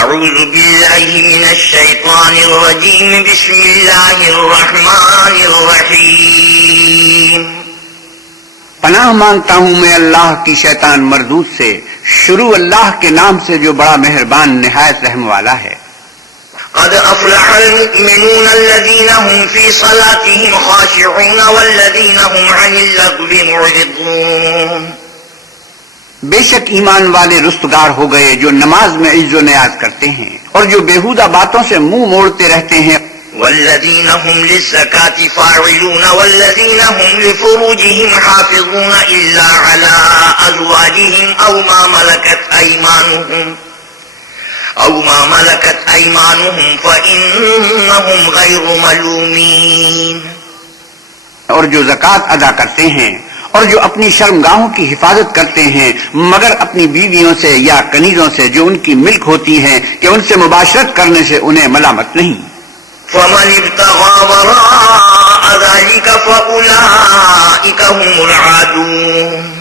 اعوذ باللہ من الشیطان الرجیم بسم اللہ الرحمن الرحیم پناہ مانگتا ہوں میں اللہ کی شیطان مردود سے، شروع اللہ کے نام سے جو بڑا مہربان نہایت رحم والا ہے۔ قد افلح المؤمنون الذين هم في صلاتهم خاشعون والذين هم عن اللغو معرضون۔ بے شک ایمان والے رستگار ہو گئے جو نماز میں عز و نیاز کرتے ہیں اور جو بیہودہ باتوں سے منہ موڑتے رہتے ہیں۔ والذين هم للزكاة فاعلون والذين هم لفروجهم حافظون إلا على أزواجهم أو ما ملكت أيمانهم فإنهم غير ملومين۔ اور جو زکوٰۃ ادا کرتے ہیں اور جو اپنی شرمگاہوں کی حفاظت کرتے ہیں مگر اپنی بیویوں سے یا کنیزوں سے جو ان کی ملک ہوتی ہیں کہ ان سے مباشرت کرنے سے انہیں ملامت نہیں۔ فمن ابتغى وراء ذلك فأولئك هم العادون۔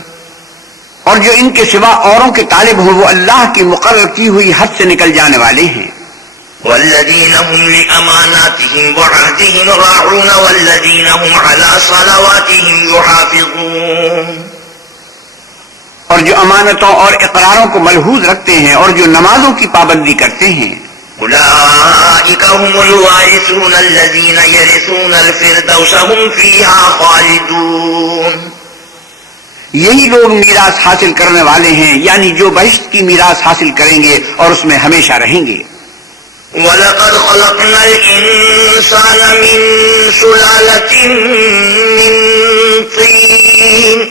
اور جو ان کے سوا اوروں کے طالب ہوں وہ اللہ کی مقرر کی ہوئی حد سے نکل جانے والے ہیں۔ والذين هم لأماناتهم وعهدهم راعون والذين هم على صلواتهم يحافظون۔ اور جو امانتوں اور اقراروں کو ملحوظ رکھتے ہیں اور جو نمازوں کی پابندی کرتے ہیں۔ أولئك هم الوارثون الذين يرثون الفردوس هم فيها خالدون۔ یہی لوگ میراث حاصل کرنے والے ہیں، یعنی جو بہشت کی میراث حاصل کریں گے اور اس میں ہمیشہ رہیں گے۔ وَلَقَدْ خَلَقْنَا الْإِنسَانَ مِنْ سُلَالَةٍ مِّن طِينٍ۔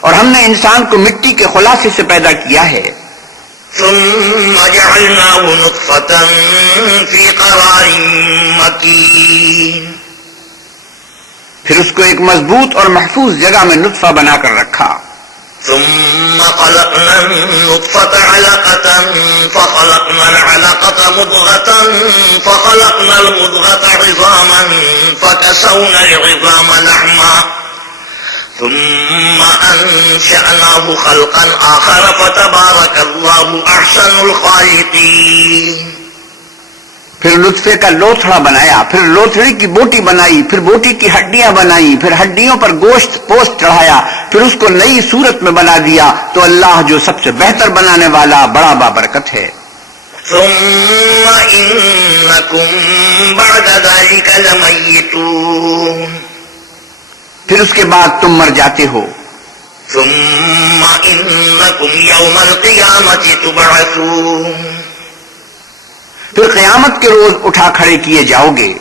اور ہم نے انسان کو مٹی کے خلاصے سے پیدا کیا ہے۔ ثُمَّ جَعَلْنَاهُ نُطْفَةً فِي قَرَارٍ مَّكِينٍ۔ پھر اس کو ایک مضبوط اور محفوظ جگہ میں نطفہ بنا کر رکھا۔ ثم خلقنا النطفة علقة فخلقنا العلقة مضغة فخلقنا المضغة عظاما فكسونا العظام لحما ثم أنشأناه خلقا آخر فتبارك الله أحسن الخالقين۔ پھر نطفے کا لوتھڑا بنایا، پھر لوتھڑے کی بوٹی بنائی، پھر بوٹی کی ہڈیاں بنائی، پھر ہڈیوں پر گوشت پوست چڑھایا، پھر اس کو نئی صورت میں بنا دیا تو اللہ جو سب سے بہتر بنانے والا بڑا بابرکت ہے۔ ثم إنكم بعد ذلك لميتون۔ پھر اس کے بعد تم مر جاتے ہو۔ ثم إنكم يوم القيامة تبعثون۔ پھر قیامت کے روز اٹھا کھڑے کیے جاؤ گے۔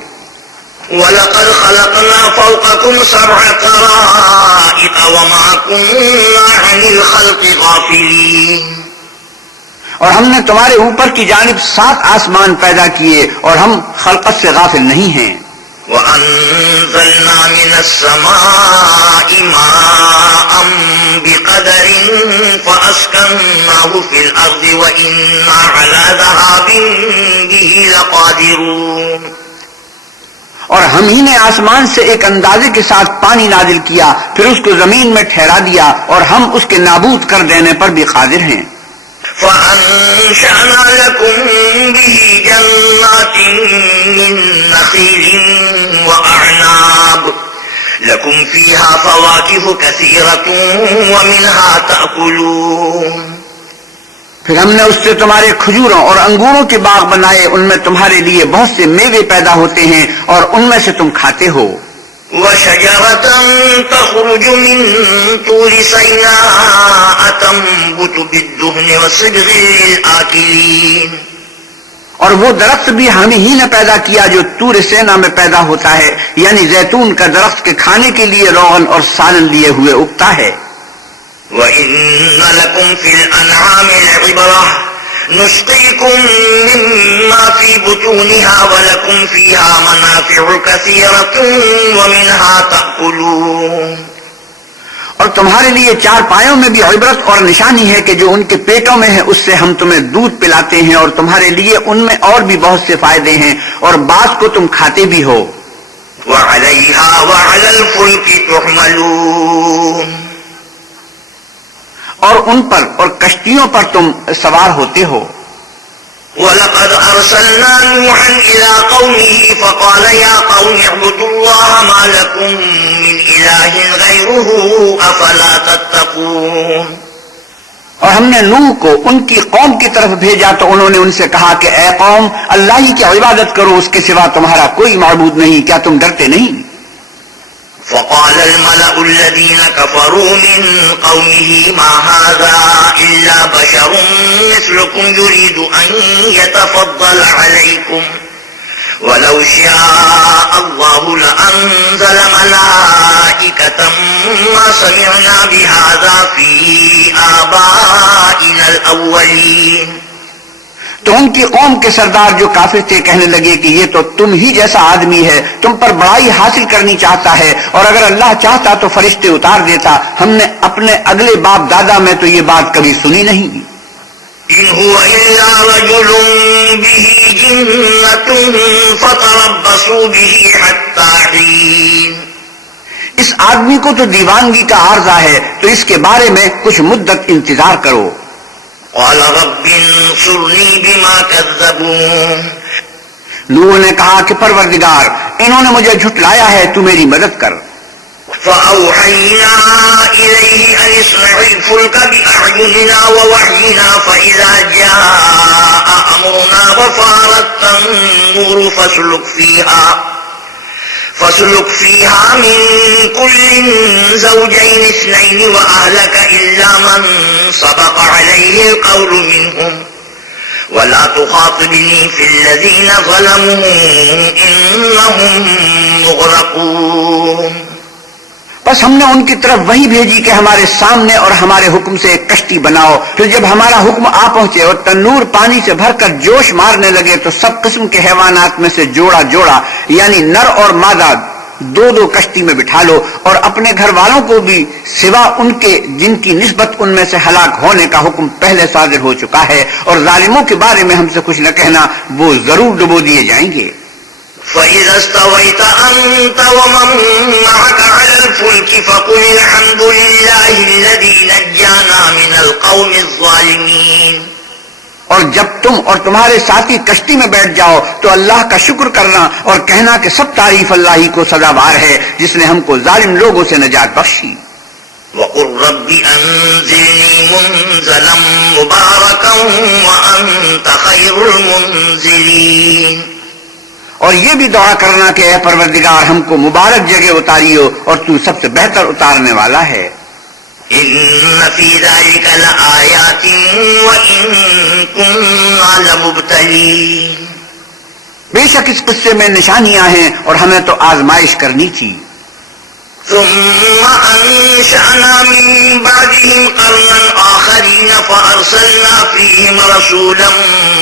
وَلَقَدْ خَلَقْنَا فَوْقَكُمْ سَبْعَ طَرَائِقَ وَمَا كُنَّا عَنِ الْخَلْقِ غَافِلِينَ۔ اور ہم نے تمہارے اوپر کی جانب 7 آسمان پیدا کیے اور ہم خلقت سے غافل نہیں ہیں۔ وَأَنزَلْنَا مِنَ السَّمَاءِ مَاءً بِقَدَرٍ فَأَسْكَنَّاهُ فِي الْأَرْضِ وَإِنَّا عَلَى ذَهَابٍ بِهِ لَقَادِرُونَ۔ اور ہم ہی نے آسمان سے ایک اندازے کے ساتھ پانی نازل کیا، پھر اس کو زمین میں ٹھہرا دیا اور ہم اس کے نابود کر دینے پر بھی قادر ہیں۔ فَأَنشَأْنَا لَكُم بِهِ جَنَّاتٍ مِّن نَّخِيلٍ وَأَعْنَابٍ لَكُمْ فِيهَا فَوَاكِهُ كَثِيرَةٌ وَمِنْهَا تَأْكُلُونَ۔ پھر ہم نے اس سے تمہارے کھجوروں اور انگوروں کے باغ بنائے، ان میں تمہارے لیے بہت سے میوے پیدا ہوتے ہیں اور ان میں سے تم کھاتے ہو۔ وَشَجَرَةً تَخْرُجُ مِن طُورِ سَيْنَاءَ تَنبُتُ بِالدُّهْنِ وَصِبْغٍ لِلْآكِلِينَ۔ اور وہ درخت بھی ہم ہی نے پیدا کیا جو طور سینا میں پیدا ہوتا ہے، یعنی زیتون کا درخت کے کھانے کے لیے روغن اور سالن لیے ہوئے اگتا ہے۔ وَإِنَّ لَكُمْ فِي الْأَنْعَامِ لَعِبْرَةً نُسْقِيكُم مِّمَّا فِي بُطُونِهَا وَلَكُمْ فِيهَا مَنَافِعُ كَثِيرَةٌ وَمِنْهَا تَأْكُلُونَ۔ اور تمہارے لیے 4 پایوں میں بھی عبرت اور نشانی ہے کہ جو ان کے پیٹوں میں ہے اس سے ہم تمہیں دودھ پلاتے ہیں اور تمہارے لیے ان میں اور بھی بہت سے فائدے ہیں اور بعض کو تم کھاتے بھی ہو۔ وَعَلَيْهَا وَعَلَى الْفُلْكِ تُحْمَلُونَ۔ اور ان پر اور کشتیوں پر تم سوار ہوتے ہو۔ وَلَقَدْ أَرْسَلْنَا نُوحًا إِلَىٰ قَوْمِهِ فَقَالَ يَا قَوْمِ اعْبُدُوا اللَّهَ مَا لَكُم مِّنْ إِلَٰهٍ غَيْرُهُ أَفَلَا تَتَّقُونَ۔ اور ہم نے نوح کو ان کی قوم کی طرف بھیجا تو انہوں نے ان سے کہا کہ اے قوم، اللہ ہی کی عبادت کرو، اس کے سوا تمہارا کوئی معبود نہیں، کیا تم ڈرتے نہیں؟ فقال الملأ الذين كفروا من قومه ما هذا إلا بشر مثلكم يريد أن يتفضل عليكم ولو شاء الله لأنزل ملائكة ما سمعنا بهذا في آبائنا الأولين۔ تو ان کی قوم کے سردار جو کافر تھے کہنے لگے کہ یہ تو تم ہی جیسا آدمی ہے، تم پر بڑائی حاصل کرنی چاہتا ہے، اور اگر اللہ چاہتا تو فرشتے اتار دیتا، ہم نے اپنے اگلے باپ دادا میں تو یہ بات کبھی سنی نہیں۔ إن هو إلا رجل به جنة فتربصوا به حتى حين۔ اس آدمی کو تو دیوانگی کا عارضہ ہے، تو اس کے بارے میں کچھ مدت انتظار کرو۔ قال رب انصرني بما كذبون۔ نوح نے کہا کہ پروردگار، انہوں نے مجھے جھٹلایا ہے، تو میری مدد کر۔ فأوحينا إليه أن اصنع الفلك بأعيننا ووحينا فإذا جاء أمرنا وفارت النور فاسلك فيها من كل زوجين اثنين وأهلك إلا من سبق عليه القول منهم ولا تخاطبني في الذين ظلموا إنهم مغرقون۔ بس ہم نے ان کی طرف وہی بھیجی کہ ہمارے سامنے اور ہمارے حکم سے ایک کشتی بناؤ، پھر جب ہمارا حکم آ پہنچے اور تنور پانی سے بھر کر جوش مارنے لگے تو سب قسم کے حیوانات میں سے جوڑا جوڑا یعنی نر اور مادہ دو دو کشتی میں بٹھا لو، اور اپنے گھر والوں کو بھی سوا ان کے جن کی نسبت ان میں سے ہلاک ہونے کا حکم پہلے صادر ہو چکا ہے، اور ظالموں کے بارے میں ہم سے کچھ نہ کہنا، وہ ضرور ڈبو دیے جائیں گے۔ فَإِذَا اسْتَوَيْتَ أَنْتَ وَمَن مَّعَكَ عَلَى الْفُلْكِ فَقُلِ الْحَمْدُ لِلَّهِ الَّذِي نَجَّانَا مِنَ الْقَوْمِ الظَّالِمِينَ۔ اور جب تم اور تمہارے ساتھی کشتی میں بیٹھ جاؤ تو اللہ کا شکر کرنا اور کہنا کہ سب تعریف اللہ ہی کو سزاوار ہے جس نے ہم کو ظالم لوگوں سے نجات بخشی۔ وَقُلْ رَبِّ أَنزِلْنِي مُنزَلًا مُبَارَكًا وَأَنْتَ خَيْرُ الْمُنزِلِينَ۔ اور یہ بھی دعا کرنا کہ اے پروردگار ہم کو مبارک جگہ اتاریو اور تو سب سے بہتر اتارنے والا ہے۔ إِنَّ فِي ذَلِكَ لَآيَاتٍ وَإِن كُنَّا لَمُبْتَلِينَ۔ بے شک اس قصے میں نشانیاں ہیں اور ہمیں تو آزمائش کرنی تھی۔ ثم أنشأنا من بعدهم قرنا آخرين فأرسلنا فيهم رسولا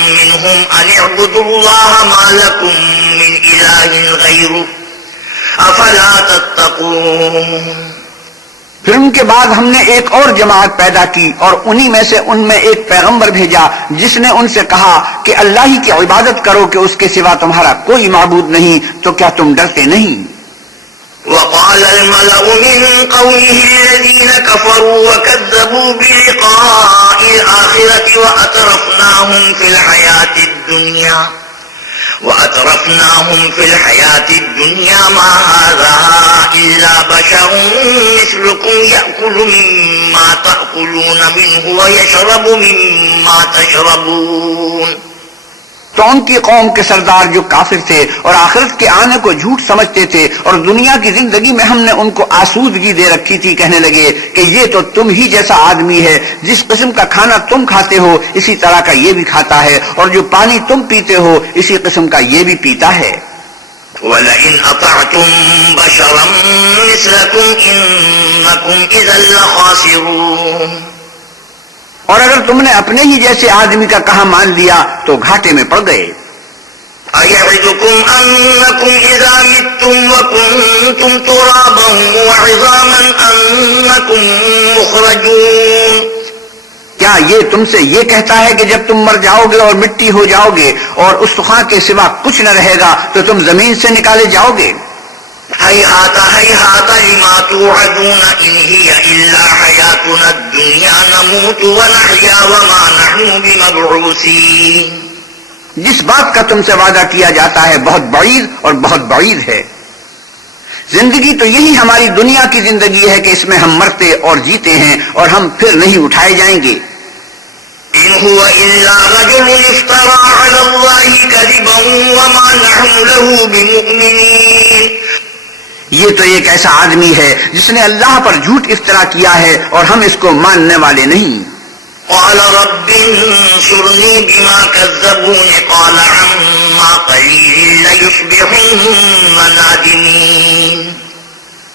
منهم أن اعبدوا الله ما لكم من إله غيره أفلا تتقون۔ پھر ان کے بعد ہم نے ایک اور جماعت پیدا کی اور انہی میں سے ان میں ایک پیغمبر بھیجا جس نے ان سے کہا کہ اللہ ہی کی عبادت کرو کہ اس کے سوا تمہارا کوئی معبود نہیں، تو کیا تم ڈرتے نہیں؟ وقال الملأ من قومه الذين كفروا وكذبوا بلقاء الآخرة وأترفناهم في الحياة الدنيا ما هذا إلا بشر مثلكم يأكل مما تأكلون منه ويشرب مما تشربون۔ تو ان کی قوم کے سردار جو کافر تھے اور آخرت کے آنے کو جھوٹ سمجھتے تھے اور دنیا کی زندگی میں ہم نے ان کو آسودگی دے رکھی تھی، کہنے لگے کہ یہ تو تم ہی جیسا آدمی ہے، جس قسم کا کھانا تم کھاتے ہو اسی طرح کا یہ بھی کھاتا ہے، اور جو پانی تم پیتے ہو اسی قسم کا یہ بھی پیتا ہے۔ وَلَئِنْ أَطَعْتُمْ بَشَرًا مِثْلَكُمْ إِنَّكُمْ إِذًا لَخَاسِرُونَ۔ اور اگر تم نے اپنے ہی جیسے آدمی کا کہا مان لیا تو گھاٹے میں پڑ گئے۔ أَيَعِدُكُمْ أَنَّكُمْ إِذَا مِتُّمْ وَكُنْتُمْ تُرَابًا وَعِظَامًا أَنَّكُمْ مُخْرَجُونَ۔ کیا یہ تم سے یہ کہتا ہے کہ جب تم مر جاؤ گے اور مٹی ہو جاؤ گے اور اس سخا کے سوا کچھ نہ رہے گا تو تم زمین سے نکالے جاؤ گے؟ هيهات هيهات لما توعدون إن هي إلا حياتنا الدنيا نموت ونحيا وما نحن بمبعوثين۔ جس بات کا تم سے وعدہ کیا جاتا ہے بہت بعید اور بہت بعید ہے۔ زندگی تو یہی ہماری دنیا کی زندگی ہے کہ اس میں ہم مرتے اور جیتے ہیں اور ہم پھر نہیں اٹھائے جائیں گے۔ إن هو إلا رجل افترى على الله كذبا وما نحن له بمؤمنين۔ یہ تو ایک ایسا آدمی ہے جس نے اللہ پر جھوٹ افترا کیا ہے اور ہم اس کو ماننے والے نہیں۔ قال رب انصرني بما كذبون قال عما قليل ليصبحن نادمين۔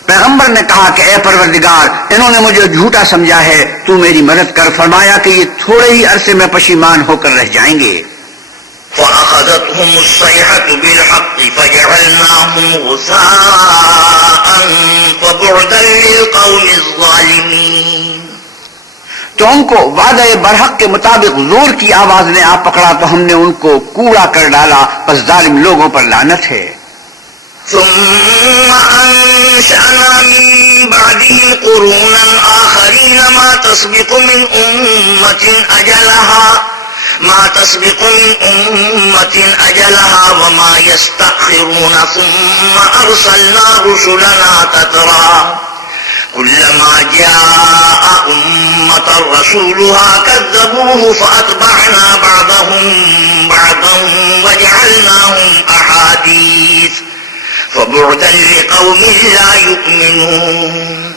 پیغمبر نے کہا کہ اے پروردگار انہوں نے مجھے جھوٹا سمجھا ہے، تو میری مدد کر۔ فرمایا کہ یہ تھوڑے ہی عرصے میں پشیمان ہو کر رہ جائیں گے۔ فأخذتهم الصيحة بالحق فجعلناهم غثاء فبعدا للقوم الظالمين۔ تو ان کو وعدہ برحق کے مطابق زور کی آواز نے آ پکڑا تو ہم نے ان کو کوڑا کر ڈالا، پس ظالم لوگوں پر لعنت ہے۔ ثم أنشأنا من بعدهم قرونا آخرين ما تسبق من أمة أجلها وما يستأخرون ثم أرسلنا رسلنا تترى كلما جاء أمة رسولها كذبوه فأتبعنا بعضهم بعضا وجعلناهم أحاديث فبعدا لقوم لا يؤمنون۔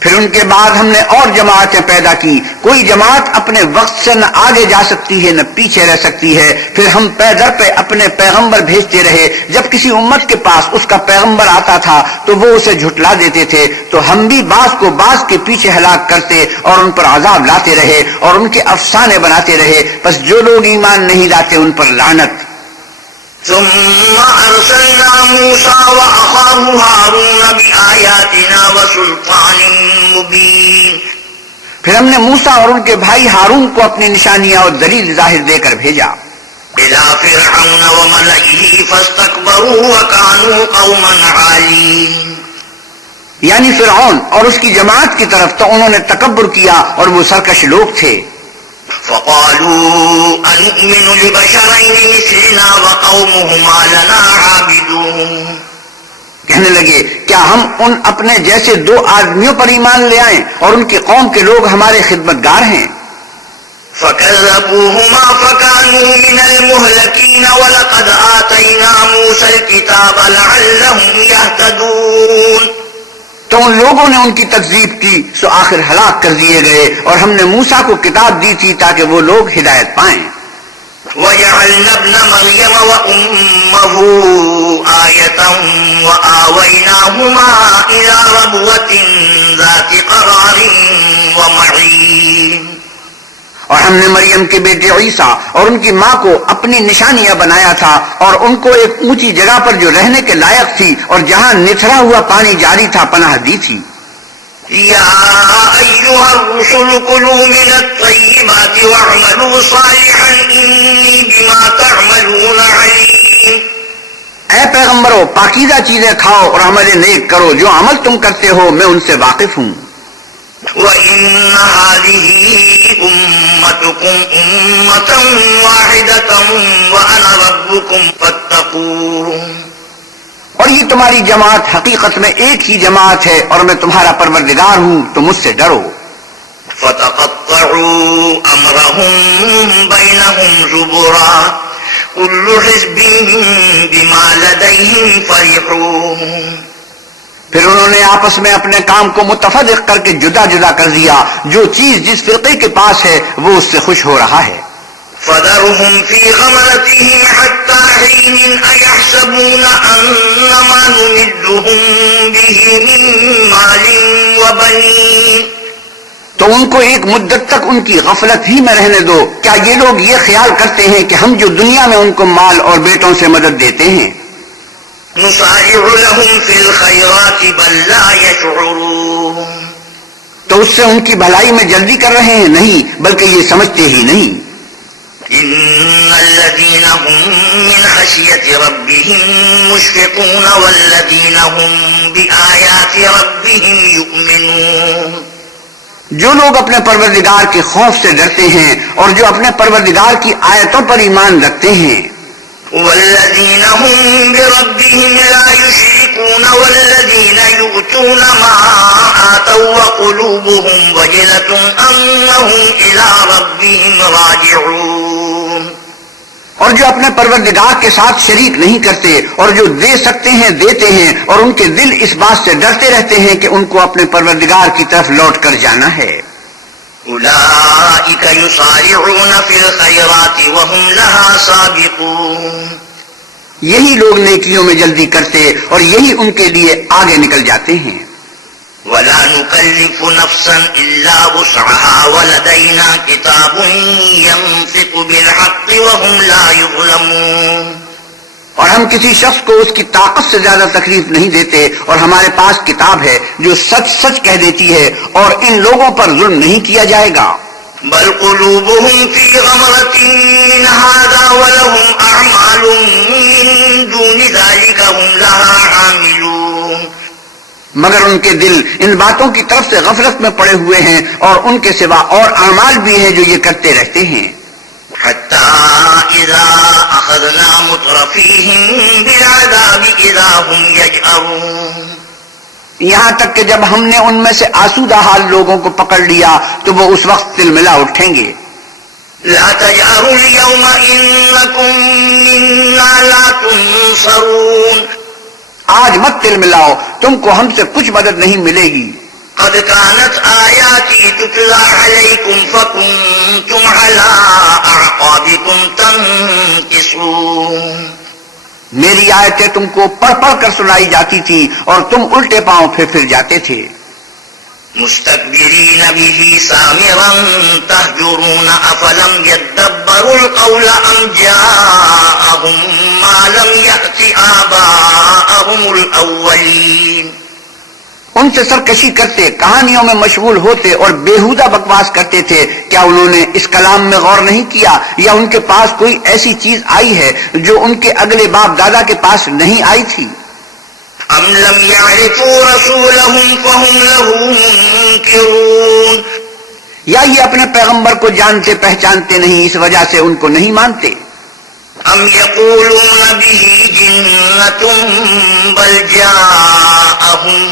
پھر ان کے بعد ہم نے اور جماعتیں پیدا کی، کوئی جماعت اپنے وقت سے نہ آگے جا سکتی ہے نہ پیچھے رہ سکتی ہے۔ پھر ہم پے در پہ اپنے پیغمبر بھیجتے رہے، جب کسی امت کے پاس اس کا پیغمبر آتا تھا تو وہ اسے جھٹلا دیتے تھے، تو ہم بھی بعض کو بعض کے پیچھے ہلاک کرتے اور ان پر عذاب لاتے رہے اور ان کے افسانے بناتے رہے، پس جو لوگ ایمان نہیں لاتے ان پر لعنت۔ ثم أرسلنا موسى وأخاه هارون بآياتنا وسلطان مبين۔ پھر ہم نے موسیٰ اور ان کے بھائی ہارون کو اپنی نشانیاں اور دلیل ظاہر دے کر بھیجا۔ إلى فرعون وملئه فاستكبروا وكانوا قوما عالين۔ یعنی فرعون اور اس کی جماعت کی طرف، تو انہوں نے تکبر کیا اور وہ سرکش لوگ تھے۔ فقالوا أنؤمن لبشرين مثلنا وقومهما لنا عابدون۔ کہنے لگے کیا ہم ان اپنے جیسے دو آدمیوں پر ایمان لے آئیں اور ان کی قوم کے لوگ ہمارے خدمتگار ہیں؟ فكذبوهما فكانوا من المهلكين ولقد آتينا موسى الكتاب لعلهم يهتدون۔ تو ان لوگوں نے ان کی تکذیب کی سو آخر ہلاک کر دیے گئے، اور ہم نے موسیٰ کو کتاب دی تھی تاکہ وہ لوگ ہدایت پائیں۔ وَجَعَلْنَا ابْنَ مَرْيَمَ وَأُمَّهُ آيَةً وَآوَيْنَاهُمَا إِلَى رَبْوَةٍ ذَاتِ قَرَارٍ وَمَعِينٍ۔ اور ہم نے مریم کے بیٹے عیسیٰ اور ان کی ماں کو اپنی نشانیاں بنایا تھا، اور ان کو ایک اونچی جگہ پر جو رہنے کے لائق تھی اور جہاں نتھرا ہوا پانی جاری تھا پناہ دی تھی۔ یا ایھا الرسل کلوا من الطیبات واعملوا صالحا انی بما تعملون علیم۔ اے پیغمبرو پاکیزہ چیزیں کھاؤ اور عمل نیک کرو، جو عمل تم کرتے ہو میں ان سے واقف ہوں۔ وَإِنَّ هَذِهِ أُمَّتُكُمْ أُمَّةً وَاحِدَةً وَأَنَا رَبُّكُمْ فَاتَّقُونِ۔ اور یہ تمہاری جماعت حقیقت میں ایک ہی جماعت ہے اور میں تمہارا پروردگار ہوں، تو مجھ سے ڈرو۔ فَتَقَطَّعُوا أَمْرَهُمْ بَيْنَهُمْ زُبُرًا كُلُّ حِزْبٍ بِمَا لَدَيْهِمْ فَرِحُونَ۔ پھر انہوں نے آپس میں اپنے کام کو متفرق کر کے جدا جدا کر دیا، جو چیز جس فرقے کے پاس ہے وہ اس سے خوش ہو رہا ہے۔ فَذَرْهُمْ فِي غَمْرَتِهِمْ حَتَّى حِينٍ أَيَحْسَبُونَ أَنَّمَا نُمِدُّهُمْ بِهِ مِن مَّالٍ وَبَنِينَ۔ تو ان کو ایک مدت تک ان کی غفلت ہی میں رہنے دو۔ کیا یہ لوگ یہ خیال کرتے ہیں کہ ہم جو دنیا میں ان کو مال اور بیٹوں سے مدد دیتے ہیں؟ نُسَارِعُ لَهُمْ فِي الْخَيْرَاتِ بَل لَّا يَشْعُرُونَ۔ تو اس سے ان کی بھلائی میں جلدی کر رہے ہیں؟ نہیں، بلکہ یہ سمجھتے ہی نہیں۔ إِنَّ الَّذِينَ هُم مِّنْ خَشْيَةِ رَبِّهِم مُّشْفِقُونَ وَالَّذِينَ هُم بِآيَاتِ رَبِّهِمْ يُؤْمِنُونَ۔ جو لوگ اپنے پروردگار کے خوف سے ڈرتے ہیں اور جو اپنے پروردگار کی آیتوں پر ایمان رکھتے ہیں، والذین هم بربهم لا یشرکون والذین یؤتون ما آتوا وقلوبهم وجلة انہم الی ربهم راجعون، اور جو اپنے پروردگار کے ساتھ شریک نہیں کرتے اور جو دے سکتے ہیں دیتے ہیں، اور ان کے دل اس بات سے ڈرتے رہتے ہیں کہ ان کو اپنے پروردگار کی طرف لوٹ کر جانا ہے۔ اولئک یسارعون فی الخیرات وهم لها سابقون، یہی لوگ نیکیوں میں جلدی کرتے اور یہی ان کے لیے آگے نکل جاتے ہیں۔ ولا نكلف نفسا الا وسعها ولدينا كتاب ينطق بالحق وهم لا يظلمون، اور ہم کسی شخص کو اس کی طاقت سے زیادہ تکلیف نہیں دیتے، اور ہمارے پاس کتاب ہے جو سچ سچ کہہ دیتی ہے، اور ان لوگوں پر ظلم نہیں کیا جائے گا۔ بل قلوبهم في غمرة من هذا ولهم اعمال من دون ذلك هم لها عاملون، مگر ان کے دل ان باتوں کی طرف سے غفلت میں پڑے ہوئے ہیں، اور ان کے سوا اور اعمال بھی ہیں جو یہ کرتے رہتے ہیں۔ حتى اذا اخذنا مترفيهم بالعذاب اذا هم يجأرون، یہاں تک کہ جب ہم نے ان میں سے آسودہ حال لوگوں کو پکڑ لیا تو وہ اس وقت تلملا اٹھیں گے۔ لا تجأروا اليوم انكم منا لا تنصرون، آج مت تلملاؤ، تم کو ہم سے کچھ مدد نہیں ملے گی۔ قد كانت آياتي تتلى عليكم فكنتم على أعقابكم تنكصون، میری آیتیں تم کو پڑھ پڑھ کر سنائی جاتی تھی اور تم الٹے پاؤں پھر جاتے تھے۔ مستكبرين به سامرا تهجرون أفلم يدبروا القول أم جاءهم ما لم يأت آباءهم الأولين، ان سے سرکشی کرتے، کہانیوں میں مشغول ہوتے اور بیہودہ بکواس کرتے تھے، کیا انہوں نے اس کلام میں غور نہیں کیا، یا ان کے پاس کوئی ایسی چیز آئی ہے جو ان کے اگلے باپ دادا کے پاس نہیں آئی تھی؟ ام لم يعرفوا رسولهم فهم له منكرون، یا یہ اپنے پیغمبر کو جانتے پہچانتے نہیں، اس وجہ سے ان کو نہیں مانتے؟ ام يقولون به جنة بل جاءهم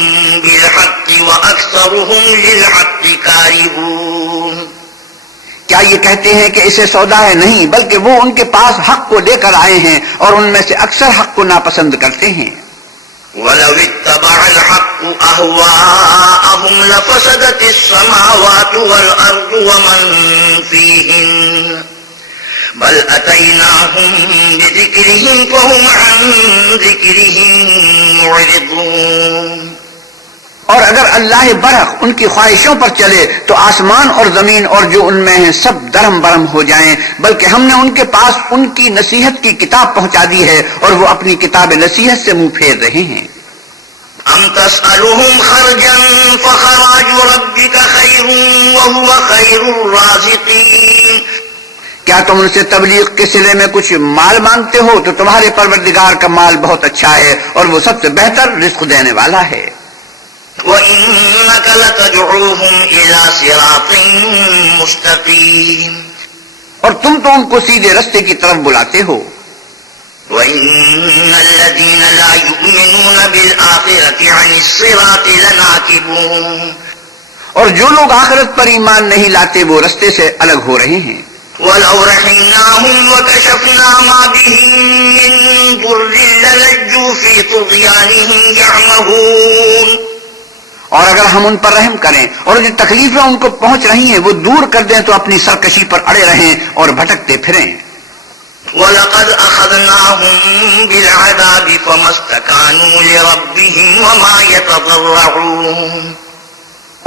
بالحق واكثرهم للحق كارهون، کیا یہ کہتے ہیں کہ اسے سودا ہے؟ نہیں، بلکہ وہ ان کے پاس حق کو لے کر آئے ہیں اور ان میں سے اکثر حق کو ناپسند کرتے ہیں۔ ولو اتبع الحق اهواءهم لفسدت السماوات والارض ومن فيهن بل اتيناهم بذكرهم فهم عن ذكرهم معرضون، اور اگر اللہ برحق ان کی خواہشوں پر چلے تو آسمان اور زمین اور جو ان میں ہیں سب درہم برہم ہو جائیں، بلکہ ہم نے ان کے پاس ان کی نصیحت کی کتاب پہنچا دی ہے اور وہ اپنی کتاب نصیحت سے منہ پھیر رہے ہیں۔ ام تسألهم خرجا فخراج ربك خير وهو خير الرازقين، کیا تم ان سے تبلیغ کے صلے میں کچھ مال مانگتے ہو تو تمہارے پروردگار کا مال بہت اچھا ہے اور وہ سب سے بہتر رزق دینے والا ہے۔ وَإِنَّكَ لَتَدْعُوهُمْ إِلَى صِرَاطٍ مُسْتَقِيمٍ، اور تم تو ان کو سیدھے رستے کی طرف بلاتے ہو۔ وَإِنَّ الَّذِينَ لَا يُؤْمِنُونَ بِالْآخِرَةِ عَنِ الصِّرَاطِ لَنَاكِبُونَ، اور جو لوگ آخرت پر ایمان نہیں لاتے وہ رستے سے الگ ہو رہے ہیں۔ وَلَوْ رَحِمْنَاهُمْ وَكَشَفْنَا مَا بِهِم مِّن ضُرٍّ لَّلَجُّوا فِي طُغْيَانِهِمْ يَعْمَهُونَ، اور اگر ہم ان پر رحم کریں اور جو تکلیفیں ان کو پہنچ رہی ہیں وہ دور کر دیں تو اپنی سرکشی پر اڑے رہیں اور بھٹکتے پھریں۔ وَلَقَدْ أَخَذْنَاهُمْ بِالْعَذَابِ فَمَا اسْتَكَانُوا لِرَبِّهِمْ وَمَا يَتَضَرَّعُونَ،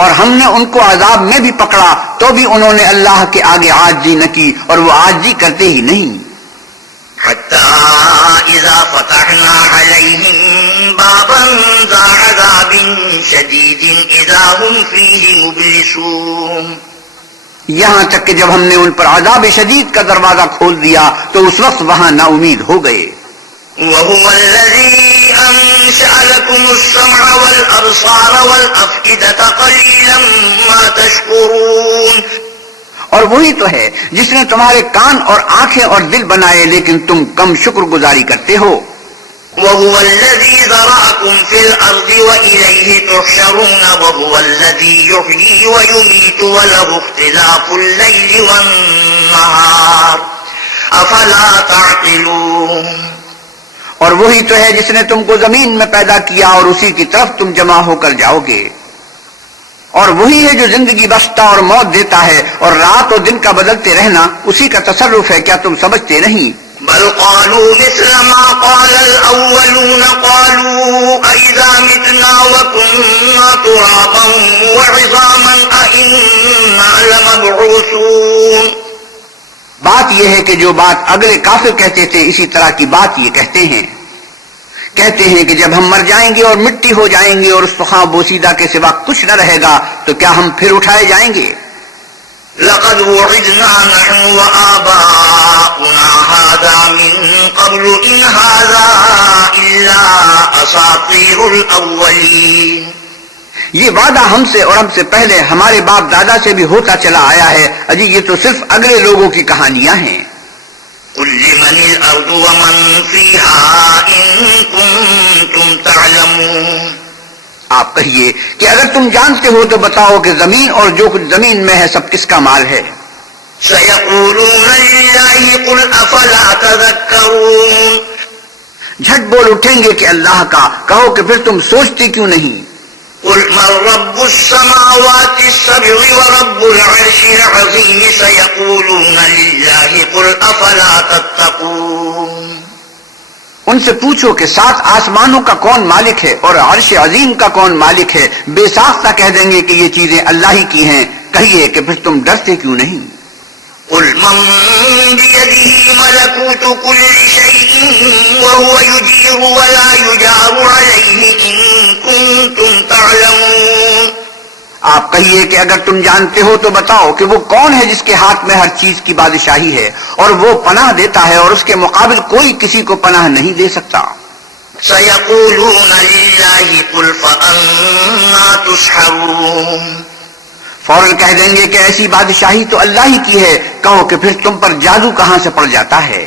اور ہم نے ان کو عذاب میں بھی پکڑا تو بھی انہوں نے اللہ کے آگے عاجزی نہ کی اور وہ عاجزی کرتے ہی نہیں۔ حَتَّى إِذَا فَتَحْنَا عَلَيْهِمْ بَابًا ذَا عَذَابٍ شَدِيدٍ إِذَا هُمْ فِيهِ مُبْلِسُونَ، یہاں تک کہ جب ہم نے ان پر عذاب شدید کا دروازہ کھول دیا تو اس وقت وہاں نا امید ہو گئے۔ وهو الذي أنشأ لكم السمع والأبصار والأفئدة قليلا ما تشكرون. اور وہی تو ہے جس نے تمہارے کان اور آنکھیں اور دل بنائے لیکن تم کم شکر گزاری کرتے ہو. وهو الذي ذرأكم في الأرض وإليه تحشرون. وهو الذي يحيي ويميت وله اختلاف الليل والنهار أفلا تعقلون. اور وہی تو ہے جس نے تم کو زمین میں پیدا کیا اور اسی کی طرف تم جمع ہو کر جاؤ گے. اور وہی ہے جو زندگی بخشتا اور موت دیتا ہے اور رات اور دن کا بدلتے رہنا اسی کا تصرف ہے. کیا تم سمجھتے نہیں؟ بل قالوا مثل ما قال الأولون. قالوا أئذا متنا وكنا ترابا وعظاما أئنا لمبعوثون. بات یہ ہے کہ جو بات اگلے کافر کہتے تھے اسی طرح کی بات یہ کہتے ہیں کہ جب ہم مر جائیں گے اور مٹی ہو جائیں گے اور سخاں بوسیدہ کے سوا کچھ نہ رہے گا تو کیا ہم پھر اٹھائے جائیں گے؟ لقد وعدنا نحن وآباؤنا هذا من قبل إن هذا إلا أساطير الأولين. یہ وعدہ ہم سے اور ہم سے پہلے ہمارے باپ دادا سے بھی ہوتا چلا آیا ہے. اجی یہ تو صرف اگلے لوگوں کی کہانیاں ہیں. قل لمن الأرض ومن فيها إن كنتم تعلمون. آپ کہیے کہ اگر تم جانتے ہو تو بتاؤ کہ زمین اور جو کچھ زمین میں ہے سب کس کا مال ہے؟ سيقولون لله قل أفلا تذكرون. جھٹ بول اٹھیں گے کہ اللہ کا. کہو کہ پھر تم سوچتے کیوں نہیں؟ قل من رب السماوات السبع ورب العرش العظيم سيقولون لله قل أفلا تتقون. ان سے پوچھو کہ 7 آسمانوں کا کون مالک ہے اور عرش عظیم کا کون مالک ہے. بے ساختہ کہہ دیں گے کہ یہ چیزیں اللہ ہی کی ہیں. کہیے کہ پھر تم ڈرتے کیوں نہیں؟ قل من بيده ملكوت كل شيء وهو يجير ولا يجار عليه إن كنتم تعلمون. آپ کہیے کہ اگر تم جانتے ہو تو بتاؤ کہ وہ کون ہے جس کے ہاتھ میں ہر چیز کی بادشاہی ہے اور وہ پناہ دیتا ہے اور اس کے مقابل کوئی کسی کو پناہ نہیں دے سکتا. سيقولون لله قل فأنا تسحرون. فوراً کہہ دیں گے کہ ایسی بادشاہی تو اللہ ہی کی ہے. کہو کہ پھر تم پر جادو کہاں سے پڑ جاتا ہے؟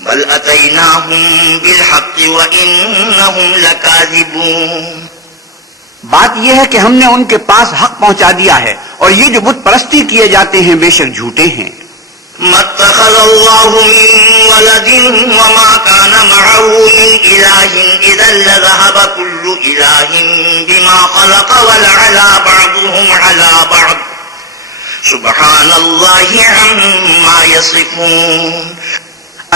بل أتيناهم بالحق وإنهم لكاذبون. بات یہ ہے کہ ہم نے ان کے پاس حق پہنچا دیا ہے اور یہ جو بت پرستی کیے جاتے ہیں بے شک جھوٹے ہیں. ما اتخذ الله من ولد وما كان معه من إله إذا لذهب كل إله بما خلق ولعلى بعضهم على بعض سبحان الله عما يصفون.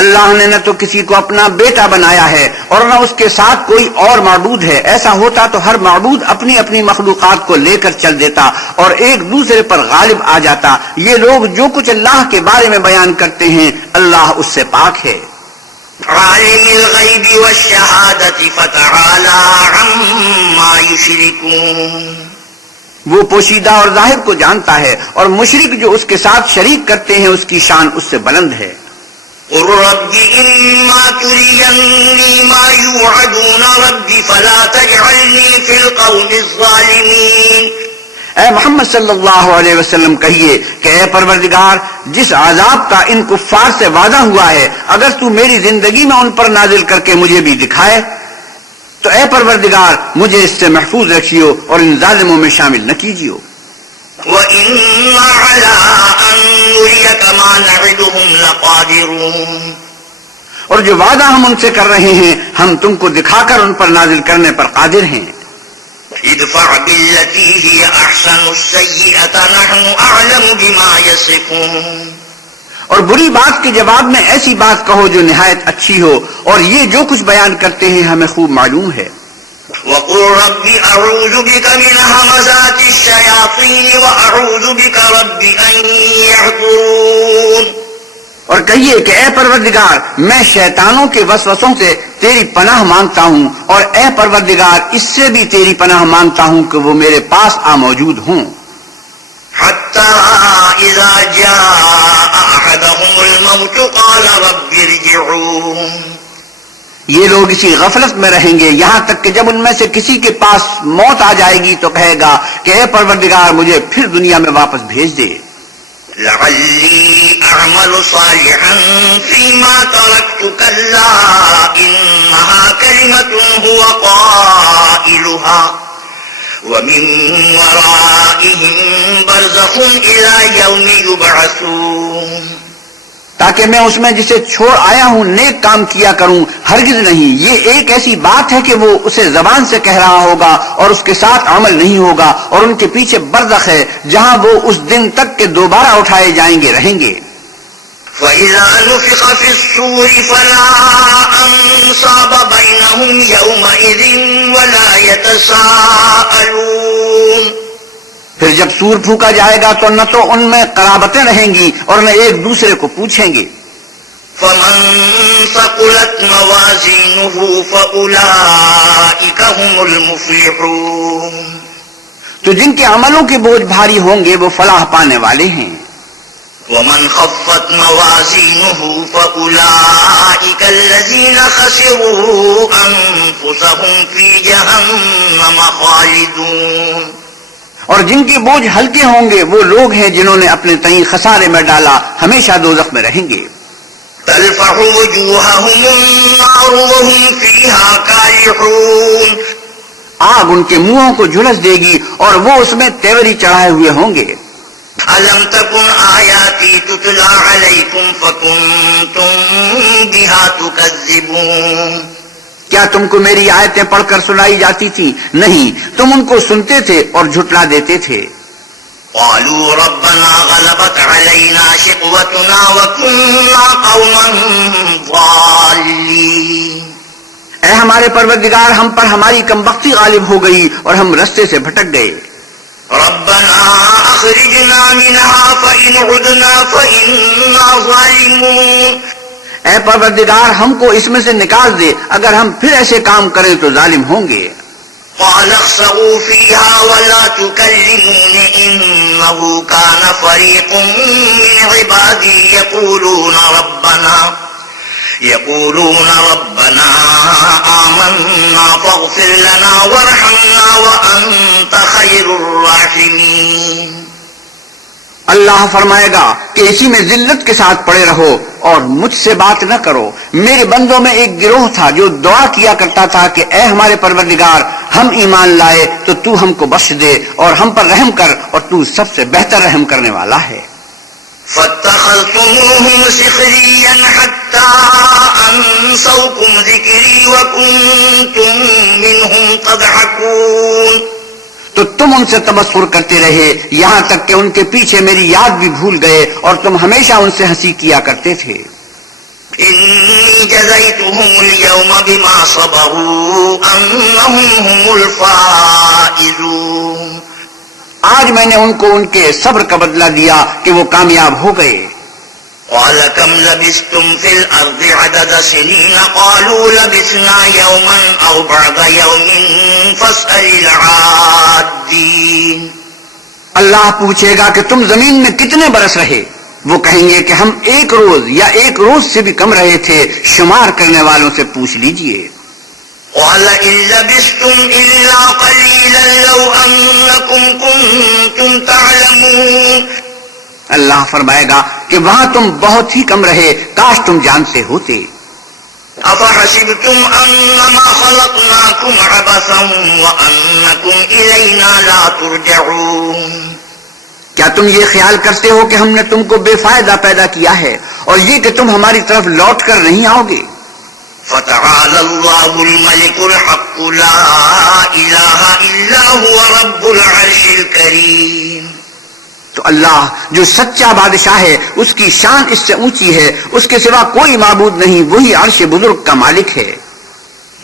اللہ نے نہ تو کسی کو اپنا بیٹا بنایا ہے اور نہ اس کے ساتھ کوئی اور معبود ہے. ایسا ہوتا تو ہر معبود اپنی اپنی مخلوقات کو لے کر چل دیتا اور ایک دوسرے پر غالب آ جاتا. یہ لوگ جو کچھ اللہ کے بارے میں بیان کرتے ہیں اللہ اس سے پاک ہے. عالم الغیب والشہادة فتعالی عما یشرکون. وہ پوشیدہ اور ظاہر کو جانتا ہے اور مشرک جو اس کے ساتھ شریک کرتے ہیں اس کی شان اس سے بلند ہے. قل رب إما تريني ما يوعدون رب فلا تجعلني في القوم الظالمين. اے محمد صلی اللہ علیہ وسلم کہیے کہ اے پروردگار جس عذاب کا ان کفار سے وعدہ ہوا ہے اگر تو میری زندگی میں ان پر نازل کر کے مجھے بھی دکھائے تو اے پروردگار مجھے اس سے محفوظ رکھیو اور ان ظالموں میں شامل نہ کیجیو. وَإِنَّا عَلَىٰ أَن نُّرِيَكَ مَا نَعِدُهُمْ لَقَادِرُونَ. اور جو وعدہ ہم ان سے کر رہے ہیں ہم تم کو دکھا کر ان پر نازل کرنے پر قادر ہیں. ادفع بالتي هي أحسن السيئة نحن أعلم بما يصفون. اور بری بات کے جواب میں ایسی بات کہو جو نہایت اچھی ہو اور یہ جو کچھ بیان کرتے ہیں ہمیں خوب معلوم ہے. وقل رب أعوذ بك من همزات الشياطين وأعوذ بك رب أن يحضرون. اور کہیے کہ اے پروردگار میں شیطانوں کے وسوسوں سے تیری پناہ مانگتا ہوں اور اے پروردگار اس سے بھی تیری پناہ مانگتا ہوں کہ وہ میرے پاس موجود ہوں. حتى إذا جاء أحدهم الموت قال رب ارجعون. یہ لوگ اسی غفلت میں رہیں گے یہاں تک کہ جب ان میں سے کسی کے پاس موت آ جائے گی تو کہے گا کہ اے پروردگار مجھے پھر دنیا میں واپس بھیج دے. لعلی اعمل صالحا فيما تركت كلا إنها كلمة هو قائلها ومن ورائهم برزخ إلى يوم يبعثون. تاکہ میں اس میں جسے چھوڑ آیا ہوں نیک کام کیا کروں. ہرگز نہیں، یہ ایک ایسی بات ہے کہ وہ اسے زبان سے کہہ رہا ہوگا اور اس کے ساتھ عمل نہیں ہوگا، اور ان کے پیچھے برزخ ہے جہاں وہ اس دن تک کے دوبارہ اٹھائے جائیں گے رہیں گے. فَإِذَا نُفِخَ فِي الصُّورِ فَلَا أَنْصَابَ بَيْنَهُمْ يَوْمَئِذٍ وَلَا يَتَسَاءَلُونَ. پھر جب سور پھونکا جائے گا تو نہ تو ان میں قرابتیں رہیں گی اور نہ ایک دوسرے کو پوچھیں گے. فَمَن ثَقُلَتْ مَوَازِينُهُ فَأُولَئِكَ هُمُ الْمُفْلِحُونَ. تو جن کے عملوں کے بوجھ بھاری ہوں گے وہ فلاح پانے والے ہیں. وَمَنْ خَفَّتْ مَوَازِينُهُ فَأُولَئِكَ الَّذِينَ خَسِرُوا أَنفُسَهُمْ فِي جَهَنَّمَ خَالِدُونَ. اور جن کے بوجھ ہلکے ہوں گے وہ لوگ ہیں جنہوں نے اپنے تئیں خسارے میں ڈالا، ہمیشہ دوزخ میں رہیں گے. تَلْفَحُ وُجُوهَهُمُ النَّارُ وَهُمْ فِيهَا كَالِحُونَ. آگ ان کے منہوں کو جھلس دے گی اور وہ اس میں تیوری چڑھائے ہوئے ہوں گے. أَلَمْ تَكُنْ آيَاتِي تُتْلَى عَلَيْكُمْ فَكُنْتُمْ بِهَا تُكَذِّبُونَ. کیا تم کو میری آیتیں پڑھ کر سنائی جاتی تھی؟ نہیں، تم ان کو سنتے تھے اور جھٹلا دیتے تھے. قالوا ربنا غلبت علينا شقوتنا وكنا قوما ضالين. اے ہمارے پروردگار ہم پر ہماری کمبختی غالب ہو گئی اور ہم رستے سے بھٹک گئے. ربنا اخرجنا منها فإن عدنا فإنا ظالمون. اے پروردگار ہم کو اس میں سے نکال دے، اگر ہم پھر ایسے کام کریں تو ظالم ہوں گے. قال اخسئوا فيها ولا تكلمون إنه كان فريق من عبادي يقولون ربنا آمنا فاغفر لنا وارحمنا وأنت خير الراحمين. اللہ فرمائے گا کہ اسی میں ذلت کے ساتھ پڑے رہو اور مجھ سے بات نہ کرو. میرے بندوں میں ایک گروہ تھا جو دعا کیا کرتا تھا کہ اے ہمارے پروردگار ہم ایمان لائے تو تو ہم کو بخش دے اور ہم پر رحم کر، اور تو سب سے بہتر رحم کرنے والا ہے. فاتخذتموهم سخريا حتى أنسوكم ذكري وكنتم منهم تضحكون. تو تم ان سے تبصر کرتے رہے یہاں تک کہ ان کے پیچھے میری یاد بھی بھول گئے اور تم ہمیشہ ان سے ہنسی کیا کرتے تھے. إني جزيتهم اليوم بما صبروا أنهم هم الفائزون. آج میں نے ان کو ان کے صبر کا بدلہ دیا کہ وہ کامیاب ہو گئے. قال كم لبثتم في الأرض عدد سنين قالوا لبثنا يوما أو بعض يوم فاسأل العادين. اللہ پوچھے گا کہ تم زمین میں کتنے برس رہے؟ وہ کہیں گے کہ ہم ایک روز یا ایک روز سے بھی کم رہے تھے، شمار کرنے والوں سے پوچھ لیجئے. قال إن لبثتم إلا قليلا لو أنكم كنتم تعلمون. اللہ فرمائے گا کہ وہاں تم بہت ہی کم رہے، کاش تم جانتے ہوتے. أفحسبتم أنما خلقناكم عبثا وأنكم إلينا لا ترجعون. کیا تم یہ خیال کرتے ہو کہ ہم نے تم کو بے فائدہ پیدا کیا ہے اور یہ کہ تم ہماری طرف لوٹ کر نہیں آؤ گے؟ فتعالى الله الملك الحق لا إله إلا هو رب العرش الكريم. تو اللہ جو سچا بادشاہ ہے اس کی شان اس سے اونچی ہے، اس کے سوا کوئی معبود نہیں، وہی عرش بزرگ کا مالک ہے.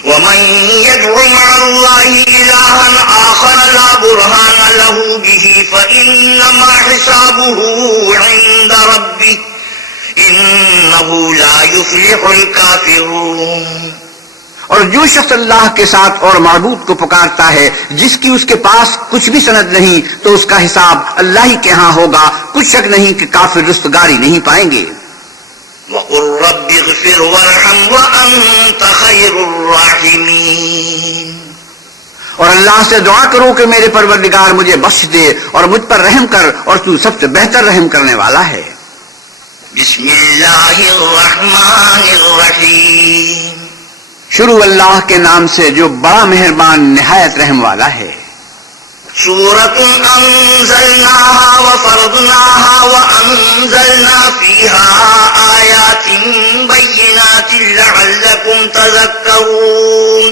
ومن يدع مع الله إلها آخر لا برهان له به فإنما حسابه عند ربه إنه لا يفلح الكافرون. اور جو شخص اللہ کے ساتھ اور معبود کو پکارتا ہے جس کی اس کے پاس کچھ بھی سند نہیں، تو اس کا حساب اللہ ہی کے ہاں ہوگا، کچھ شک نہیں کہ کافر رستگاری نہیں پائیں گے۔ وَقُلْ رَبِّ اغْفِرْ وَارْحَمْ وَأَنْتَ خَيْرُ الرَّاحِمِينَ، اور اللہ سے دعا کرو کہ میرے پروردگار مجھے بخش دے اور مجھ پر رحم کر، اور تو سب سے بہتر رحم کرنے والا ہے۔ بسم اللہ الرحمن الرحیم، شروع اللہ کے نام سے جو بڑا مہربان نہایت رحم والا ہے۔ سورۃ انزلناها وفرضناها وانزلنا فيها آیات بینات لعلکم تذکرون۔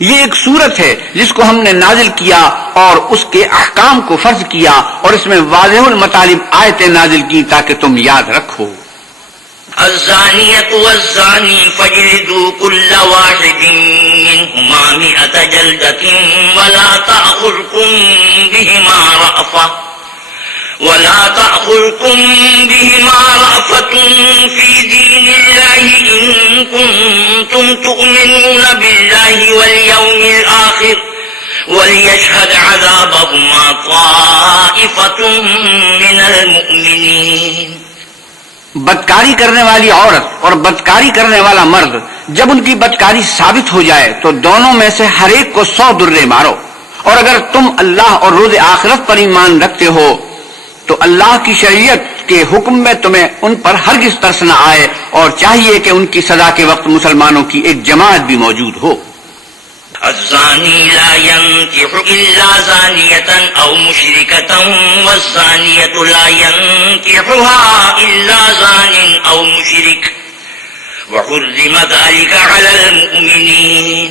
یہ ایک سورت ہے جس کو ہم نے نازل کیا اور اس کے احکام کو فرض کیا، اور اس میں واضح المطالب آیتیں نازل کی تاکہ تم یاد رکھو۔ الزانیۃ والزانی فاجلدوا كل واحد منهما 100 جلدة ولا تأخذكم بهما رأفة في دين الله إن كنتم تؤمنون بالله واليوم الآخر وليشهد عذابهما طائفة من المؤمنين۔ بدکاری کرنے والی عورت اور بدکاری کرنے والا مرد جب ان کی بدکاری ثابت ہو جائے تو دونوں میں سے ہر ایک کو 100 درے مارو، اور اگر تم اللہ اور روز آخرت پر ایمان رکھتے ہو تو اللہ کی شریعت کے حکم میں تمہیں ان پر ہرگز ترس نہ آئے، اور چاہیے کہ ان کی سزا کے وقت مسلمانوں کی ایک جماعت بھی موجود ہو۔ الزانی لا ينكح إلا زانية أو مشركة والزانية لا ينكحها إلا زان أو مشرك وحرم ذلك على المؤمنين۔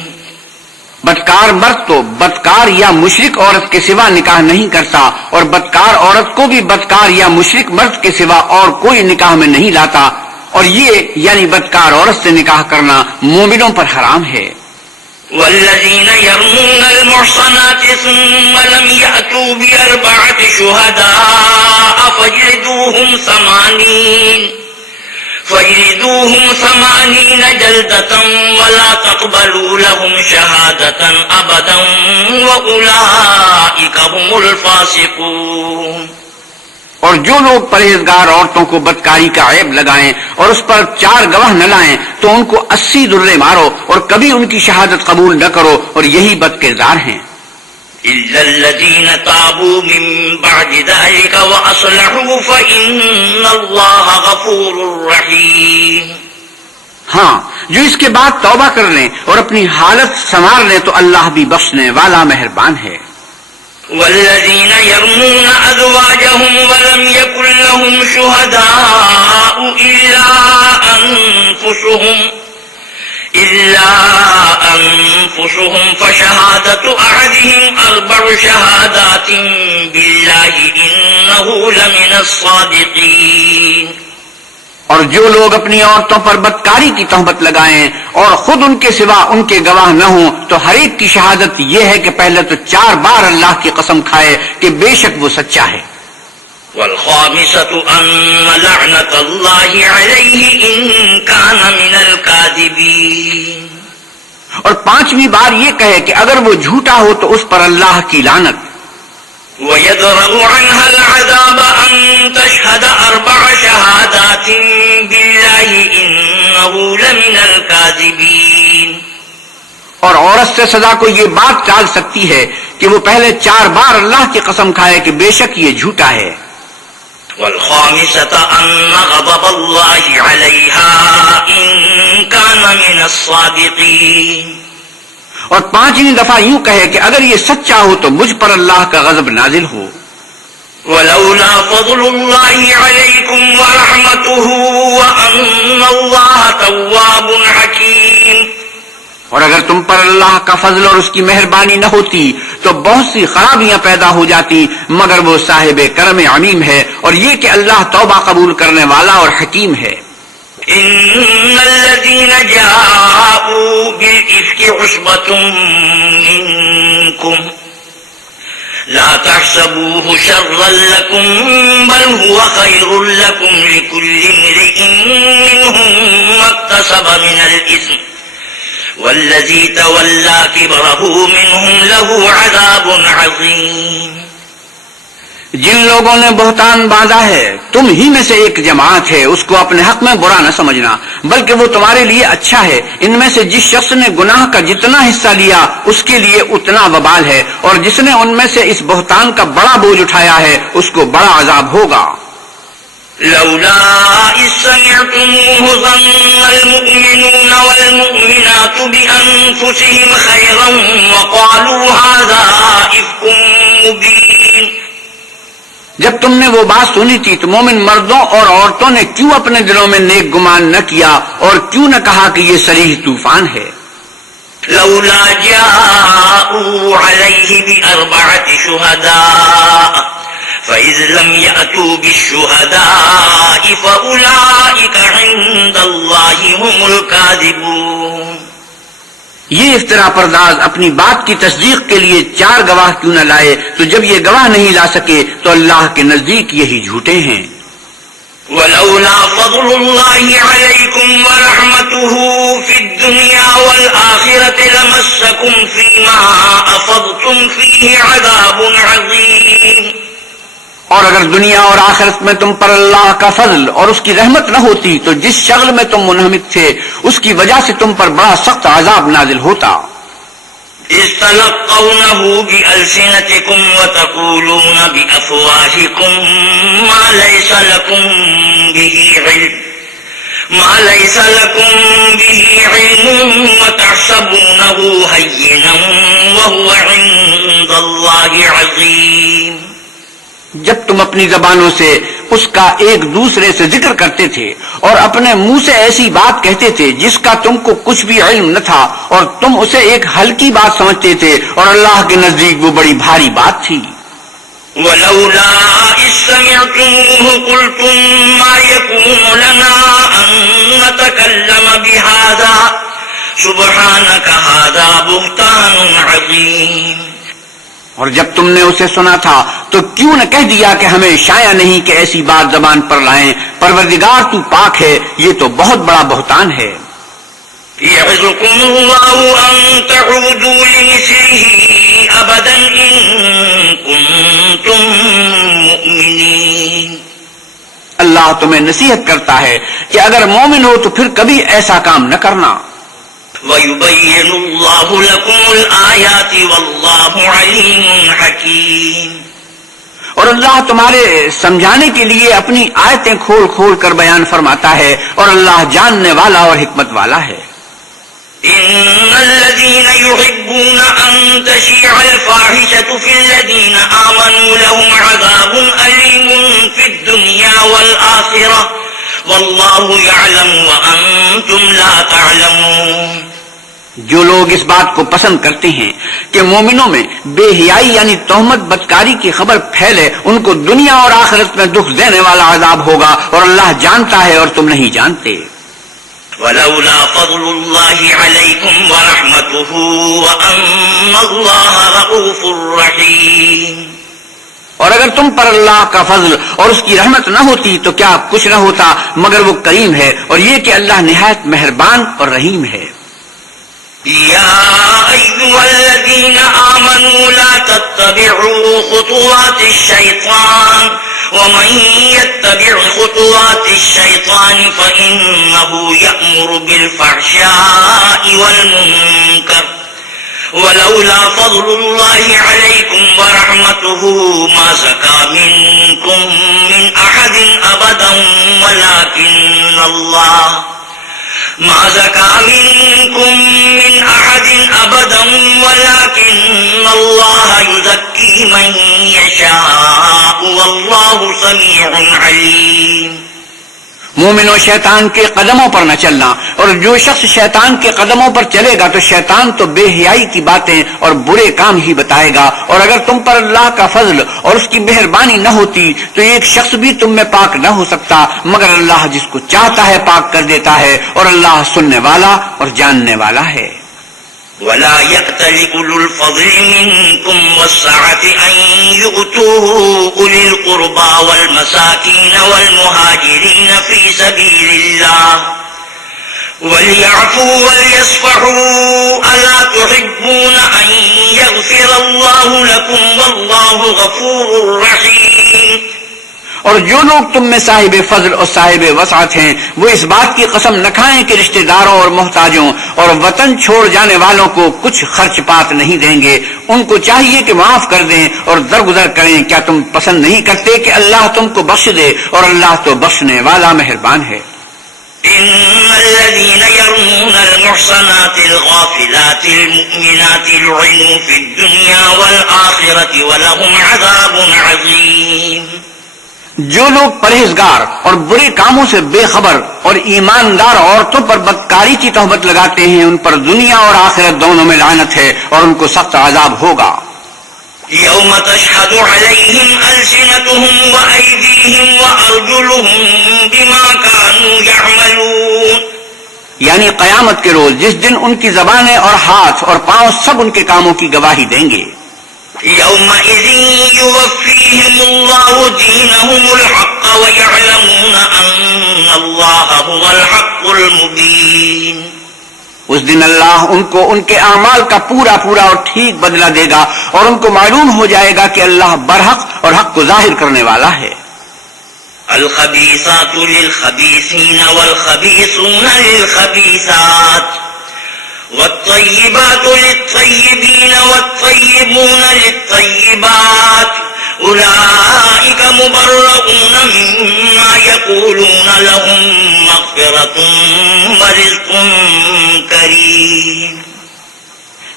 بدکار مرد تو بدکار یا مشرک عورت کے سوا نکاح نہیں کرتا، اور بدکار عورت کو بھی بدکار یا مشرک مرد کے سوا اور کوئی نکاح میں نہیں لاتا، اور یہ یعنی بدکار عورت سے نکاح کرنا مومنوں پر حرام ہے۔ والذین یرمون المحصنات ثم لم یأتوا ب4 شهداء فاجلدوهم 80 جلدة ولا تقبلوا لهم شهادة أبدا وأولئك هم الفاسقون۔ اور جو لوگ پرہیزگار عورتوں کو بدکاری کا عیب لگائیں اور اس پر 4 گواہ نہ لائیں تو ان کو 80 درے مارو، اور کبھی ان کی شہادت قبول نہ کرو، اور یہی بد کردار ہیں۔ إلا الذين تابوا من بعد ذلك وأصلحوا فإن الله غفور رحيم۔ ہاں، جو اس کے بعد توبہ کر لیں اور اپنی حالت سنوار لیں تو اللہ بھی بخشنے والا مہربان ہے۔ والذين يرمون أزواجهم ولم يكن لهم شهداء إلا أنفسهم فشهادة أحدهم 4 شهادات بالله إنه لمن الصادقين۔ اور جو لوگ اپنی عورتوں پر بدکاری کی تہمت لگائیں اور خود ان کے سوا ان کے گواہ نہ ہوں تو ہر ایک کی شہادت یہ ہے کہ پہلے تو 4 بار اللہ کی قسم کھائے کہ بے شک وہ سچا ہے۔ والخامسة أن لعنة الله عليه إن كان من الكاذبين۔ اور 5ویں بار یہ کہے کہ اگر وہ جھوٹا ہو تو اس پر اللہ کی لعنت۔ وَيَدْرَأُ عَنْهَا الْعَذَابَ أَن تَشْهَدَ 4 شهادات بِاللَّهِ إِنَّهُ لَمِنَ الْكَاذِبِينَ۔ اور عورت سے سزا کو یہ بات ٹال سکتی ہے کہ وہ پہلے 4 بار اللہ کی قسم کھائے کہ بے شک یہ جھوٹا ہے۔ والخامسة أن غضب الله عليها إن كان من الصادقين۔ اور 5ویں دفعہ یوں کہے کہ اگر یہ سچا ہو تو مجھ پر اللہ کا غضب نازل ہو۔ ولولا فضل الله عليكم ورحمته وأن الله تواب حكيم۔ اور اگر تم پر اللہ کا فضل اور اس کی مہربانی نہ ہوتی تو بہت سی خرابیاں پیدا ہو جاتی، مگر وہ صاحب کرم عمیم ہے، اور یہ کہ اللہ توبہ قبول کرنے والا اور حکیم ہے۔ إن الذين جاءوا بالإفك عصبة منكم لا تحسبوه شرا لكم بل هو خير لكم لكل امرئ منهم ما اكتسب من الإثم والذي تولى كبره منهم له عذاب عظيم. جن لوگوں نے بہتان باندھا ہے تم ہی میں سے ایک جماعت ہے، اس کو اپنے حق میں برا نہ سمجھنا، بلکہ وہ تمہارے لیے اچھا ہے. ان میں سے جس شخص نے گناہ کا جتنا حصہ لیا اس کے لیے اتنا وبال ہے، اور جس نے ان میں سے اس بہتان کا بڑا بوجھ اٹھایا ہے اس کو بڑا عذاب ہوگا. لولا إذ سمعتموه ظن المؤمنون والمؤمنات بأنفسهم خيرا وقالوا هذا إفك مبين. جب تم نے وہ بات سنی تھی تو مومن مردوں اور عورتوں نے کیوں اپنے دلوں میں نیک گمان نہ کیا اور کیوں نہ کہا کہ یہ صریح طوفان ہے؟ لولا جاءوا عليه بأربعة شهداء فإذ لم يأتوا بالشهداء فأولئك عند الله هم الكاذبون. یہ افترا پرداز اپنی بات کی تصدیق کے لیے 4 گواہ کیوں نہ لائے، تو جب یہ گواہ نہیں لا سکے تو اللہ کے نزدیک یہی جھوٹے ہیں. ولولا فضل الله عليكم ورحمته في الدنيا والآخرة لمسكم فيما أفضتم فيه عذاب عظيم. اور اگر دنیا اور آخرت میں تم پر اللہ کا فضل اور اس کی رحمت نہ ہوتی تو جس شغل میں تم منہمک تھے اس کی وجہ سے تم پر بڑا سخت عذاب نازل ہوتا. استلقونه بألسنتكم وتقولون بأفواهكم ما ليس لكم به علم وتحسبونه هينا وهو عند الله عظيم. جب تم اپنی زبانوں سے اس کا ایک دوسرے سے ذکر کرتے تھے اور اپنے منہ سے ایسی بات کہتے تھے جس کا تم کو کچھ بھی علم نہ تھا اور تم اسے ایک ہلکی بات سمجھتے تھے اور اللہ کے نزدیک وہ بڑی بھاری بات تھی. ولولا إذ سمعتموه قلتم ما يكون لنا أن نتكلم بهذا سبحانك هذا بهتان عظيم. اور جب تم نے اسے سنا تھا تو کیوں نہ کہہ دیا کہ ہمیں شایع نہیں کہ ایسی بات زبان پر لائیں، پروردگار تو پاک ہے، یہ تو بہت بڑا بہتان ہے. يعظكم الله أن تعودوا لمثله أبدا إن كنتم مؤمنين. اللہ تمہیں نصیحت کرتا ہے کہ اگر مومن ہو تو پھر کبھی ایسا کام نہ کرنا. وَيُبَيِّنُ اللَّهُ لَكُمُ الْآيَاتِ وَاللَّهُ عَلِيمٌ حَكِيمٌ. اور اللہ تمہارے سمجھانے کے لیے اپنی آیتیں کھول کھول کر بیان فرماتا ہے اور اللہ جاننے والا اور حکمت والا ہے. إِنَّ الَّذِينَ يُحِبُّونَ أَن تَشِيعَ الْفَاحِشَةُ فِي الَّذِينَ آمَنُوا لَهُمْ عَذَابٌ أَلِيمٌ فِي الدُّنْيَا وَالْآخِرَةِ وَاللَّهُ يَعْلَمُ وَأَنْتُمْ لَا تَعْلَمُونَ. جو لوگ اس بات کو پسند کرتے ہیں کہ مومنوں میں بے حیائی یعنی تہمت بدکاری کی خبر پھیلے، ان کو دنیا اور آخرت میں دکھ دینے والا عذاب ہوگا اور اللہ جانتا ہے اور تم نہیں جانتے. ولولا فضل الله عليكم ورحمته وأن الله رؤوف رحيم. اور اگر تم پر اللہ کا فضل اور اس کی رحمت نہ ہوتی تو کیا کچھ نہ ہوتا مگر وہ کریم ہے، اور یہ کہ اللہ نہایت مہربان اور رحیم ہے. يا أيها الذين آمنوا لا تتبعوا خطوات الشيطان ومن يتبع خطوات الشيطان فإنه يأمر بالفحشاء والمنكر ولولا فضل الله عليكم ورحمته ما زكى منكم من أحد أبدا ما زكى منكم من أحد أبدا ولكن الله يزكي من يشاء والله سميع عليم. مومنوں شیطان کے قدموں پر نہ چلنا، اور جو شخص شیطان کے قدموں پر چلے گا تو شیطان تو بے حیائی کی باتیں اور برے کام ہی بتائے گا. اور اگر تم پر اللہ کا فضل اور اس کی مہربانی نہ ہوتی تو ایک شخص بھی تم میں پاک نہ ہو سکتا، مگر اللہ جس کو چاہتا ہے پاک کر دیتا ہے، اور اللہ سننے والا اور جاننے والا ہے. ولا يأتل أولو الفضل منكم والسعة أن يؤتوا أولي القربى والمساكين والمهاجرين في سبيل الله وليعفوا وليصفحوا ألا تحبون أن يغفر الله لكم والله غفور رحيم. اور جو لوگ تم میں صاحب فضل اور صاحب وسعت ہیں وہ اس بات کی قسم نہ کھائیں کہ رشتہ داروں اور محتاجوں اور وطن چھوڑ جانے والوں کو کچھ خرچ پات نہیں دیں گے. ان کو چاہیے کہ معاف کر دیں اور درگزر کریں. کیا تم پسند نہیں کرتے کہ اللہ تم کو بخش دے اور اللہ تو بخشنے والا مہربان ہے. إن الذين يرمون المحصنات الغافلات المؤمنات لعنوا في الدنيا والآخرة ولهم عذاب عظيم. جو لوگ پرہیزگار اور برے کاموں سے بے خبر اور ایماندار عورتوں پر بدکاری کی تہمت لگاتے ہیں ان پر دنیا اور آخرت دونوں میں لعنت ہے اور ان کو سخت عذاب ہوگا. يوم تشهد عليهم ألسنتهم وأيديهم وأرجلهم بما كانوا يعملون. یعنی قیامت کے روز جس دن ان کی زبانیں اور ہاتھ اور پاؤں سب ان کے کاموں کی گواہی دیں گے. يومئذ يوفيهم الله دينهم الحق ويعلمون أن الله هو الحق المبين. اس دن اللہ ان کو ان کے اعمال کا پورا پورا اور ٹھیک بدلہ دے گا اور ان کو معلوم ہو جائے گا کہ اللہ برحق اور حق کو ظاہر کرنے والا ہے. الخبيثات للخبيثين والخبيثون للخبيثات والطيبات للطيبين والطيبون للطيبات أولئك مبرؤون مما يقولون لهم مغفرة ورزق كريم.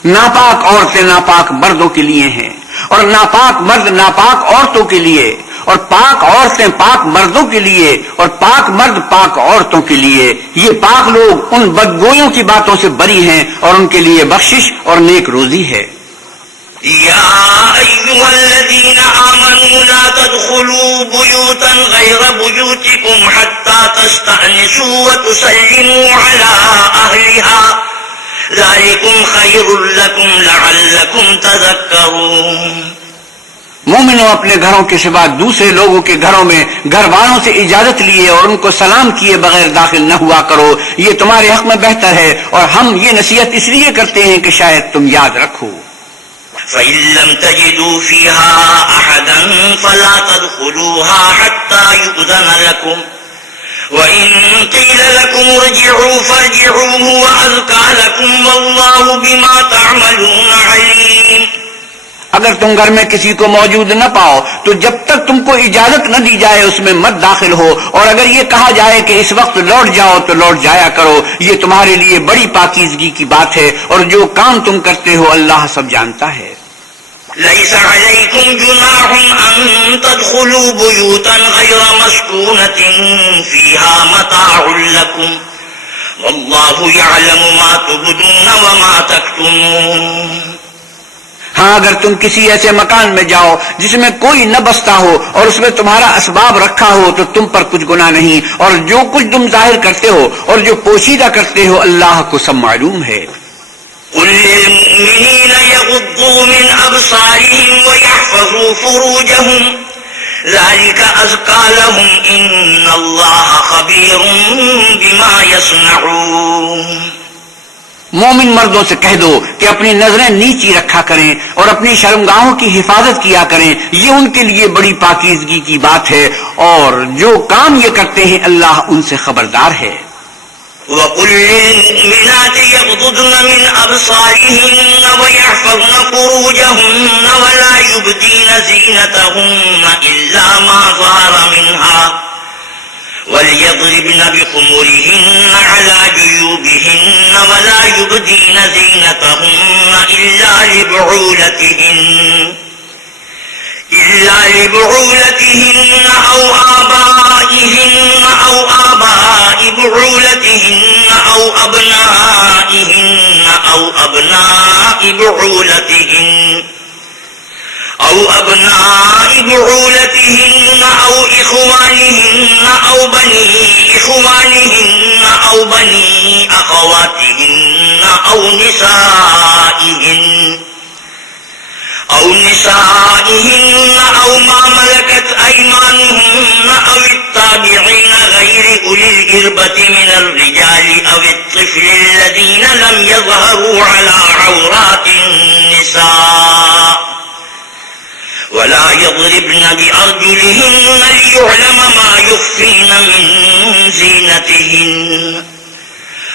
ناپاک عورتیں ناپاک مردوں کے لیے ہیں اور ناپاک مرد ناپاک عورتوں کے لیے اور پاک عورتیں پاک مردوں کے لیے اور پاک مرد پاک عورتوں کے لیے. یہ پاک لوگ ان بدگوئیوں کی باتوں سے بری ہیں اور ان کے لیے بخشش اور نیک روزی ہے. يا أيها الذين آمنوا لا تدخلوا بيوتا غير بيوتكم حتى تستأنسوا وتسلموا على أهلها ذلكم خير لكم لعلكم تذكرون. مومنوں اپنے گھروں کے سوا دوسرے لوگوں کے گھروں میں گھر والوں سے اجازت لیے اور ان کو سلام کیے بغیر داخل نہ ہوا کرو. یہ تمہارے حق میں بہتر ہے اور ہم یہ نصیحت اس لیے کرتے ہیں کہ شاید تم یاد رکھو. فإن لم تجدوا فيها أحدا فلا تدخلوها حتى يؤذن لكم وإن قيل لكم ارجعوا فارجعوا هو أزكى لكم والله بما تعملون عليم. اگر تم گھر میں کسی کو موجود نہ پاؤ تو جب تک تم کو اجازت نہ دی جائے اس میں مت داخل ہو اور اگر یہ کہا جائے کہ اس وقت لوٹ جاؤ تو لوٹ جایا کرو. یہ تمہارے لیے بڑی پاکیزگی کی بات ہے اور جو کام تم کرتے ہو اللہ سب جانتا ہے. ليس عليكم جناح أن تدخلوا بيوتا غير مسكونة فيها متاع لكم والله يعلم ما تبدون وما تكتمون. ہاں اگر تم کسی ایسے مکان میں جاؤ جس میں کوئی نہ بستا ہو اور اس میں تمہارا اسباب رکھا ہو تو تم پر کچھ گناہ نہیں اور جو کچھ تم ظاہر کرتے ہو اور جو پوشیدہ کرتے ہو اللہ کو سب معلوم ہے. قل للمؤمنين يغضوا من أبصارهم ويحفظوا فروجهم ذلك أزكى لهم إن الله خبير بما يصنعون. مومن مردوں سے کہہ دو کہ اپنی نظریں نیچی رکھا کریں اور اپنی شرمگاہوں کی حفاظت کیا کریں. یہ ان کے لیے بڑی پاکیزگی کی بات ہے اور جو کام یہ کرتے ہیں اللہ ان سے خبردار ہے. وَقُلْ لِلْمُؤْمِنَاتِ يَغْضُضْنَ مِنْ أَبْصَارِهِنَّ وَيَحْفَظْنَ فُرُوجَهُنَّ وَلَا يُبْدِينَ زِينَتَهُنَّ إِلَّا مَا ظَهَرَ مِنْهَا وَلْيَضْرِبْنَ بِخُمُرِهِنَّ عَلَى جُيُوبِهِنَّ وَلَا يُبْدِينَ زِينَتَهُنَّ إِلَّا لِبُعُولَتِهِنَّ أَوْ آبَائِهِنَّ أَوْ آبَاءِ بُعُولَتِهِنَّ أَوْ أَبْنَائِهِنَّ أَوْ أَبْنَاءِ بُعُولَتِهِنَّ أَوْ إِخْوَانِهِنَّ أَوْ بَنِي إِخْوَانِهِنَّ أَوْ بَنِي أَخَوَاتِهِنَّ أو نسائهن أو ما ملكت أيمانهن أو التابعين غير أولي الإربة من الرجال أو الطفل الذين لم يظهروا على عورات النساء ولا يضربن بأرجلهن ليعلم ما يخفين من زينتهن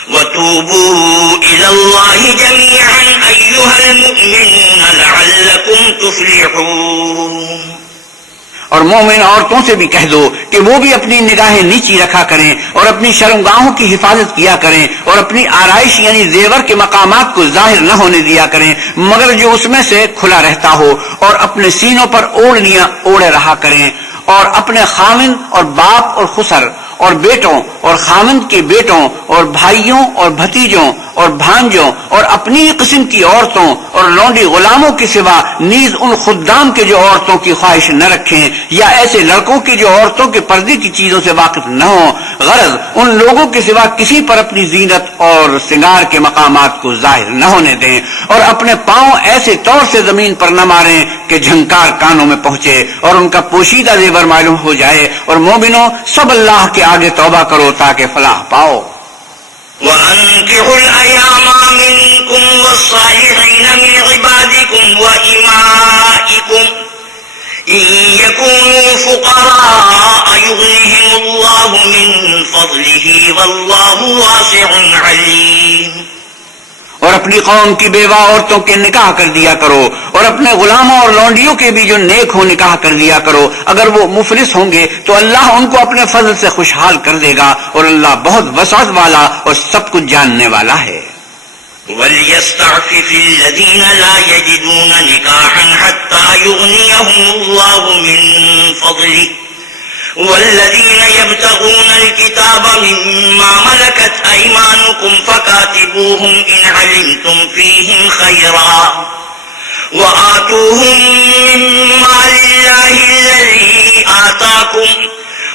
وتوبوا إلى الله جميعا أيها المؤمنون لعلكم تفلحون. اور مومن عورتوں سے بھی کہہ دو کہ وہ بھی اپنی نگاہیں نیچی رکھا کریں اور اپنی شرمگاہوں کی حفاظت کیا کریں اور اپنی آرائش یعنی زیور کے مقامات کو ظاہر نہ ہونے دیا کریں مگر جو اس میں سے کھلا رہتا ہو، اور اپنے سینوں پر اوڑھنیاں اوڑھے رہا کریں، اور اپنے خاوند اور باپ اور خسر اور بیٹوں اور خاوند کے بیٹوں اور بھائیوں اور بھتیجوں اور بھانجوں اور اپنی قسم کی عورتوں اور لونڈی غلاموں کے سوا نیز ان خدام کے جو عورتوں کی خواہش نہ رکھیں، یا ایسے لڑکوں کے جو عورتوں کے پردے کی چیزوں سے واقف نہ ہوں، غرض ان لوگوں کے سوا کسی پر اپنی زینت اور سنگار کے مقامات کو ظاہر نہ ہونے دیں، اور اپنے پاؤں ایسے طور سے زمین پر نہ ماریں کہ جھنکار کانوں میں پہنچے اور ان کا پوشیدہ زیور معلوم ہو جائے. اور مومنوں سب اللہ کے آگے توبہ کرو تاکہ فلاح پاؤ. وَأَنكِحُوا الْأَيَامَ مِنكُمْ وَالصَّالِحِينَ مِنْ عِبَادِكُمْ وَإِمَائِكُمْ إِنْ يَكُونُوا فُقَرَاءَ يُغْنِهِمُ اللَّهُ مِنْ فَضْلِهِ وَاللَّهُ وَاسِعٌ عَلِيمٌ. اور اپنی قوم کی بیوہ عورتوں کے نکاح کر دیا کرو، اور اپنے غلاموں اور لونڈیوں کے بھی جو نیک ہو نکاح کر دیا کرو. اگر وہ مفلس ہوں گے تو اللہ ان کو اپنے فضل سے خوشحال کر دے گا، اور اللہ بہت وسعت والا اور سب کچھ جاننے والا ہے. وَلْيَسْتَعْفِفِ الَّذِينَ لَا يَجِدُونَ نِكَاحًا حَتَّى يُغْنِيَهُمُ اللَّهُ مِنْ فَضْلِهِ والذين يبتغون الكتاب مما ملكت أيمانكم فكاتبوهم إن علمتم فيهم خيرا وآتوهم مما لله الذي آتاكم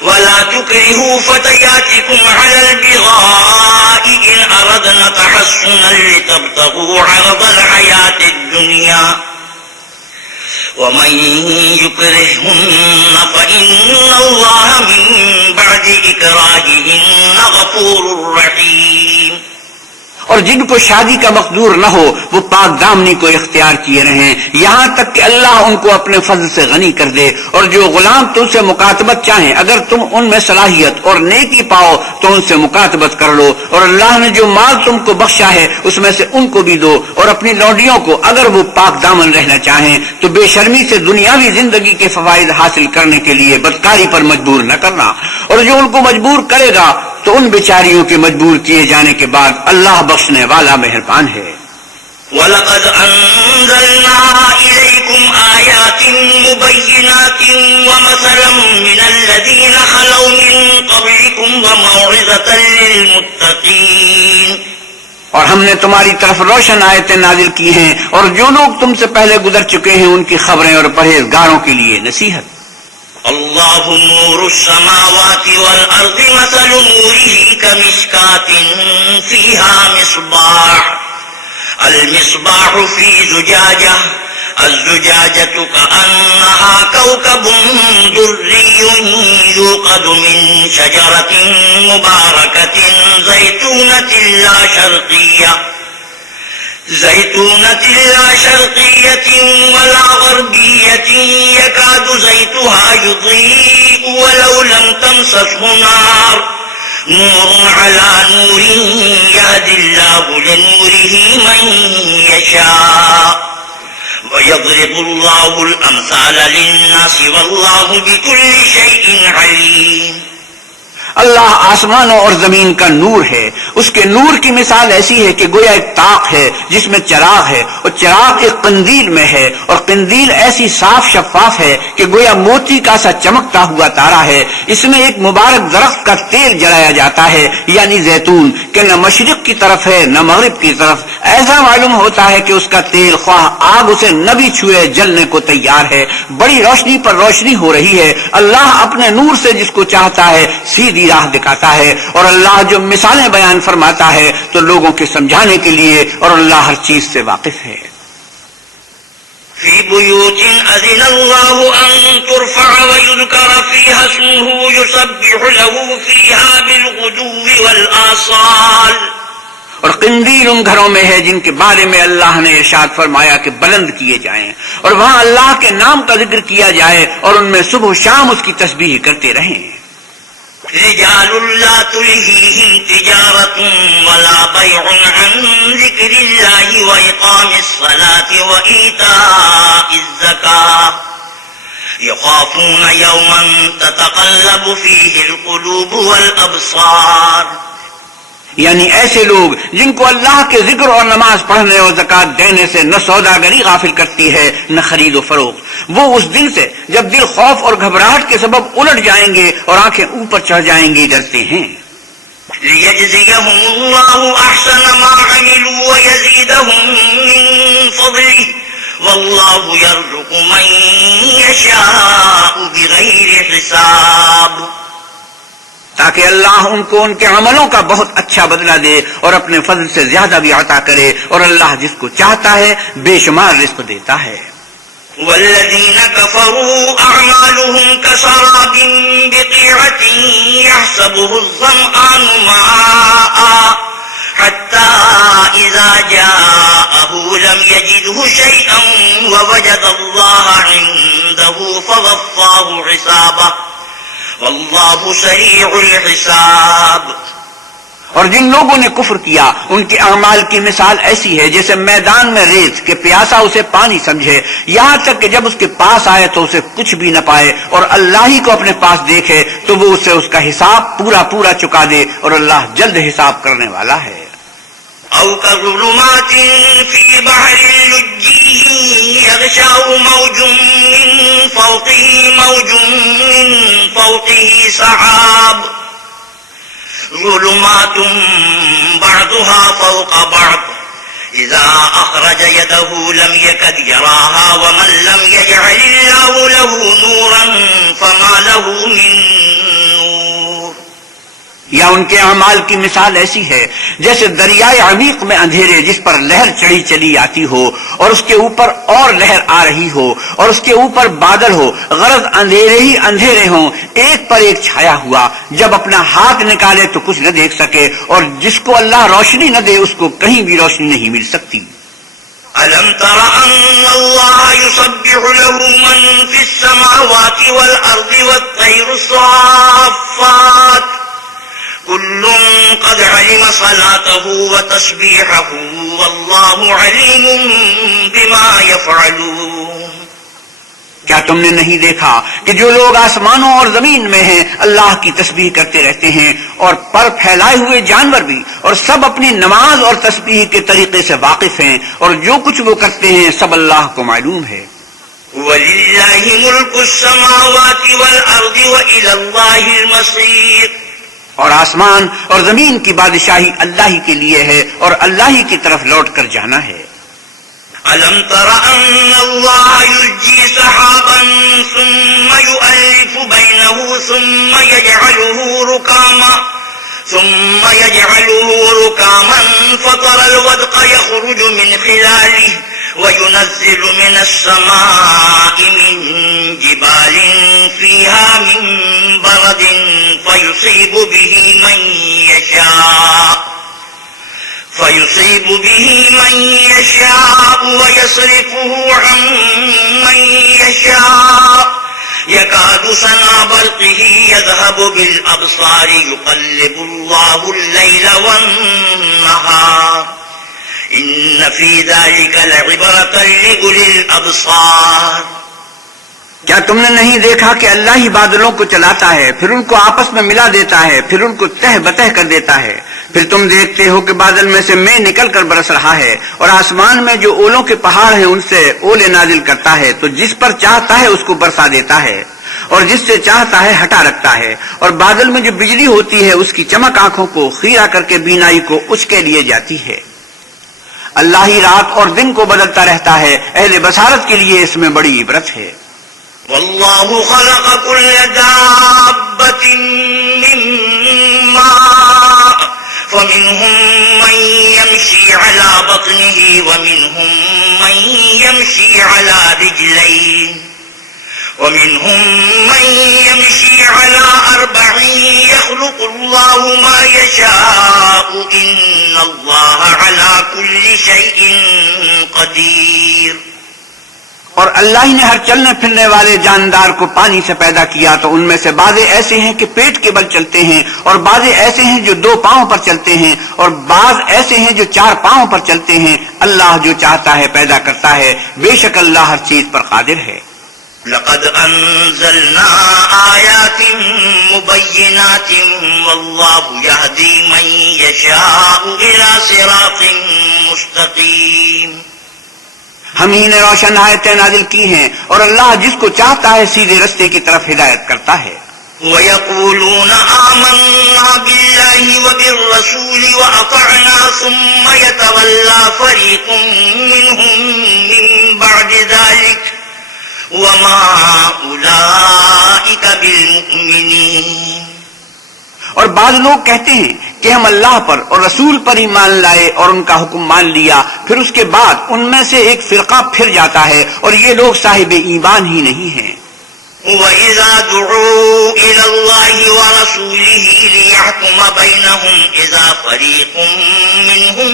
ولا تكرهوا فتياتكم على البغاء إن أردنا تحصنا لتبتغوا عرض الحياة الدنيا ومن يكرهن فإن الله من بعد إكراههن غفور رحيم. اور جن کو شادی کا مقدور نہ ہو وہ پاک دامنی کو اختیار کیے رہیں یہاں تک کہ اللہ ان کو اپنے فضل سے غنی کر دے. اور جو غلام تم سے مکاتبت چاہیں اگر تم ان میں صلاحیت اور نیکی پاؤ تو ان سے مکاتبت کر لو. اور اللہ نے جو مال تم کو بخشا ہے اس میں سے ان کو بھی دو. اور اپنی لونڈیوں کو اگر وہ پاک دامن رہنا چاہیں تو بے شرمی سے دنیاوی زندگی کے فوائد حاصل کرنے کے لیے بدکاری پر مجبور نہ کرنا. اور جو ان کو مجبور کرے گا تو ان بیچاریوں کے مجبور کیے جانے کے بعد اللہ بخشنے والا مہربان ہے. وَلَقَدْ أَنزَلْنَا إِلَيْكُمْ آيَاتٍ مُبَيِّنَاتٍ وَمَثَلًا مِنَ الَّذِينَ خَلَوْا مِن قَبْلِكُمْ وَمَوْعِظَةً لِّلْمُتَّقِينَ. اور ہم نے تمہاری طرف روشن آیتیں نازل کی ہیں اور جو لوگ تم سے پہلے گزر چکے ہیں ان کی خبریں اور پرہیزگاروں کے لیے نصیحت. اللہ نور السماوات والارض مثل نوره كمشكاة فيها مصباح المصباح في زجاجة الزجاجة كأنها كوكب دري يوقد من شجرة مباركة زيتونة لا شرقية ولا غربية يكاد زيتها يضيء ولو لم تمسسه نور على نور يهدي الله لنوره من يشاء ويضرب الله الأمثال للناس والله بكل شيء عليم. اللہ آسمانوں اور زمین کا نور ہے. اس کے نور کی مثال ایسی ہے کہ گویا ایک طاق ہے جس میں چراغ ہے اور چراغ ایک قندیل میں ہے اور قندیل ایسی صاف شفاف ہے کہ گویا موتی کا سا چمکتا ہوا تارا ہے. اس میں ایک مبارک درخت کا تیل جلایا جاتا ہے یعنی زیتون کہ نہ مشرق کی طرف ہے نہ مغرب کی طرف. ایسا معلوم ہوتا ہے کہ اس کا تیل خواہ آگ اسے نہ بھی چھوئے جلنے کو تیار ہے. بڑی روشنی پر روشنی ہو رہی ہے. اللہ اپنے نور سے جس کو چاہتا ہے سیدھی سیدھی راہ دکھاتا ہے، اور اللہ جو مثالیں بیان فرماتا ہے تو لوگوں کے سمجھانے کے لیے، اور اللہ ہر چیز سے واقف ہے۔ في بيوت أذن الله أن ترفع ويذكر فيها اسمه يسبح له فيها بالغدو والآصال۔ اور قندیل ان گھروں میں ہے جن کے بارے میں اللہ نے ارشاد فرمایا کہ بلند کیے جائیں، اور وہاں اللہ کے نام کا ذکر کیا جائے، اور ان میں صبح و شام اس کی تسبیح کرتے رہیں۔ رجال لا تلهيهم تجارة ولا بيع عن ذكر الله وإقام الصلاة وإيتاء الزكاة يخافون يوما تتقلب فيه القلوب والأبصار۔ یعنی ایسے لوگ جن کو اللہ کے ذکر اور نماز پڑھنے اور زکوٰۃ دینے سے نہ سوداگری غافل کرتی ہے نہ خرید و فروخت، وہ اس دن سے جب دل خوف اور گھبراہٹ کے سبب الٹ جائیں گے اور آنکھیں اوپر چڑھ جائیں گی ڈرتے ہیں۔ ليجزيهم الله أحسن ما عملوا ويزيدهم من فضله والله يرزق من يشاء بغير حساب۔ تاکہ اللہ ان کو ان کے عملوں کا بہت اچھا بدلہ دے اور اپنے فضل سے زیادہ بھی عطا کرے، اور اللہ جس کو چاہتا ہے بے شمار رزق دیتا ہے۔ والذين كفروا أعمالهم كسراب بقيعة يحسبه الظمآن ماء حتى إذا جاءه لم يجده شيئا ووجد الله عنده فوفاه حسابه واللہ سریع الحساب۔ اور جن لوگوں نے کفر کیا ان کے اعمال کی مثال ایسی ہے جیسے میدان میں ریت کہ پیاسا اسے پانی سمجھے، یہاں تک کہ جب اس کے پاس آئے تو اسے کچھ بھی نہ پائے، اور اللہ ہی کو اپنے پاس دیکھے تو وہ اسے اس کا حساب پورا چکا دے، اور اللہ جلد حساب کرنے والا ہے۔ او كظلمات في بحر لجي يغشاه موج من فوقه سحاب ظلمات بعضها فوق بعض إذا أخرج يده لم يكد يراها ومن لم يجعل الله له نورا فما له من نور۔ یا ان کے اعمال کی مثال ایسی ہے جیسے دریائے عمیق میں اندھیرے جس پر لہر چڑھی چلی آتی ہو اور اس کے اوپر اور لہر آ رہی ہو اور اس کے اوپر بادل ہو، غرض اندھیرے ہی اندھیرے ہوں ایک پر ایک چھایا ہوا، جب اپنا ہاتھ نکالے تو کچھ نہ دیکھ سکے، اور جس کو اللہ روشنی نہ دے اس کو کہیں بھی روشنی نہیں مل سکتی۔ أَلَمْ تَرَ أَنَّ اللَّهَ يُسَبِّحُ لَهُ مَن فِي السَّمَاوَاتِ وَالْأَرْضِ وَالطَّيْرُ صَافَّاتٍ كل قد علم صلاته وتسبيحه والله عليم بما يفعلون۔ کیا تم نے نہیں دیکھا کہ جو لوگ آسمانوں اور زمین میں ہیں اللہ کی تسبیح کرتے رہتے ہیں، اور پر پھیلائے ہوئے جانور بھی، اور سب اپنی نماز اور تسبیح کے طریقے سے واقف ہیں، اور جو کچھ وہ کرتے ہیں سب اللہ کو معلوم ہے۔ وَلِلَّهِ مُلْكُ السَّمَاوَاتِ وَالْأَرْضِ وَإِلَى اللَّهِ الْمَصِيرُ۔ اور آسمان اور زمین کی بادشاہی اللہ ہی کے لیے ہے اور اللہ ہی کی طرف لوٹ کر جانا ہے۔ أَلَمْ تَرَ أَنَّ اللَّهَ يُزْجِي سَحَابًا ثُمَّ يُؤَلِّفُ بَيْنَهُ ثُمَّ يَجْعَلُهُ رُكَامًا فَتَرَى الْوَدْقَ يَخْرُجُ مِنْ خِلَالِهِ وَيُنَزِّلُ مِنَ السَّمَاءِ مِنْ جِبَالٍ فِيهَا مِنْ بَرَدٍ فَيُصِيبُ بِهِ مَنْ يَشَاءُ وَيَصْرِفُهُ عَنْ مَنْ يَشَاءُ يَكَادُ سَنَا بَرْقِهِ يَذْهَبُ بِالْأَبْصَارِ يُقَلِّبُ اللَّهُ اللَّيْلَ وَالنَّهَارَ إِنَّ فِي ذَلِكَ لَعِبْرَةً لِأُولِي الْأَبْصَارِ۔ کیا تم نے نہیں دیکھا کہ اللہ ہی بادلوں کو چلاتا ہے، پھر ان کو آپس میں ملا دیتا ہے، پھر ان کو تہ بتہ کر دیتا ہے، پھر تم دیکھتے ہو کہ بادل میں سے مے نکل کر برس رہا ہے، اور آسمان میں جو اولوں کے پہاڑ ہیں ان سے اولے نازل کرتا ہے، تو جس پر چاہتا ہے اس کو برسا دیتا ہے اور جس سے چاہتا ہے ہٹا رکھتا ہے، اور بادل میں جو بجلی ہوتی ہے اس کی چمک آنکھوں کو خیرہ کر کے بینائی کو اچ کے لیے جاتی ہے۔ اللہ ہی رات اور دن کو بدلتا رہتا ہے، اہل بصارت کے لیے اس میں بڑی عبرت ہے۔ والله خلق كل دابة من ومنهم من يمشي على بطنه ومنهم من يمشي على رجلين ومنهم من يمشي على 4 يخلق الله ما يشاء إن الله على كل شيء قدير. اور اللہ ہی نے ہر چلنے پھرنے والے جاندار کو پانی سے پیدا کیا تو ان میں سے بعض ایسے ہیں کہ پیٹ کے بل چلتے ہیں اور بعض ایسے ہیں جو 2 پاؤں پر چلتے ہیں اور بعض ایسے ہیں جو 4 پاؤں پر چلتے ہیں. اللہ جو چاہتا ہے پیدا کرتا ہے، بے شک اللہ ہر چیز پر قادر ہے. لقد انزلنا آیات مبینات واللہ یہدی من یشاء الى صراط مستقیم. ہم ہی نے روشن آیتیں نازل کی ہیں اور اللہ جس کو چاہتا ہے سیدھے رستے کی طرف ہدایت کرتا ہے. وَيَقُولُونَ آمَنَّا بِاللَّهِ وَبِالرَّسُولِ وَأَطَعْنَا ثُمَّ يَتَوَلَّى فَرِيقٌ مِّنْهُم مِّن بَعْدِ ذَلِكَ وَمَا أُولَئِكَ بِالْمُؤْمِنِينَ. اور بعض لوگ کہتے ہیں کہ ہم اللہ پر اور رسول پر ایمان لائے اور ان کا حکم مان لیا، پھر اس کے بعد ان میں سے ایک فرقہ پھر جاتا ہے اور یہ لوگ صاحب ایمان ہی نہیں ہیں. وَإِذَا دُعُوا إِلَى اللَّهِ وَرَسُولِهِ لِيَحْكُمَ بَيْنَهُمْ إِذَا فَرِيقٌ مِّنْهُمْ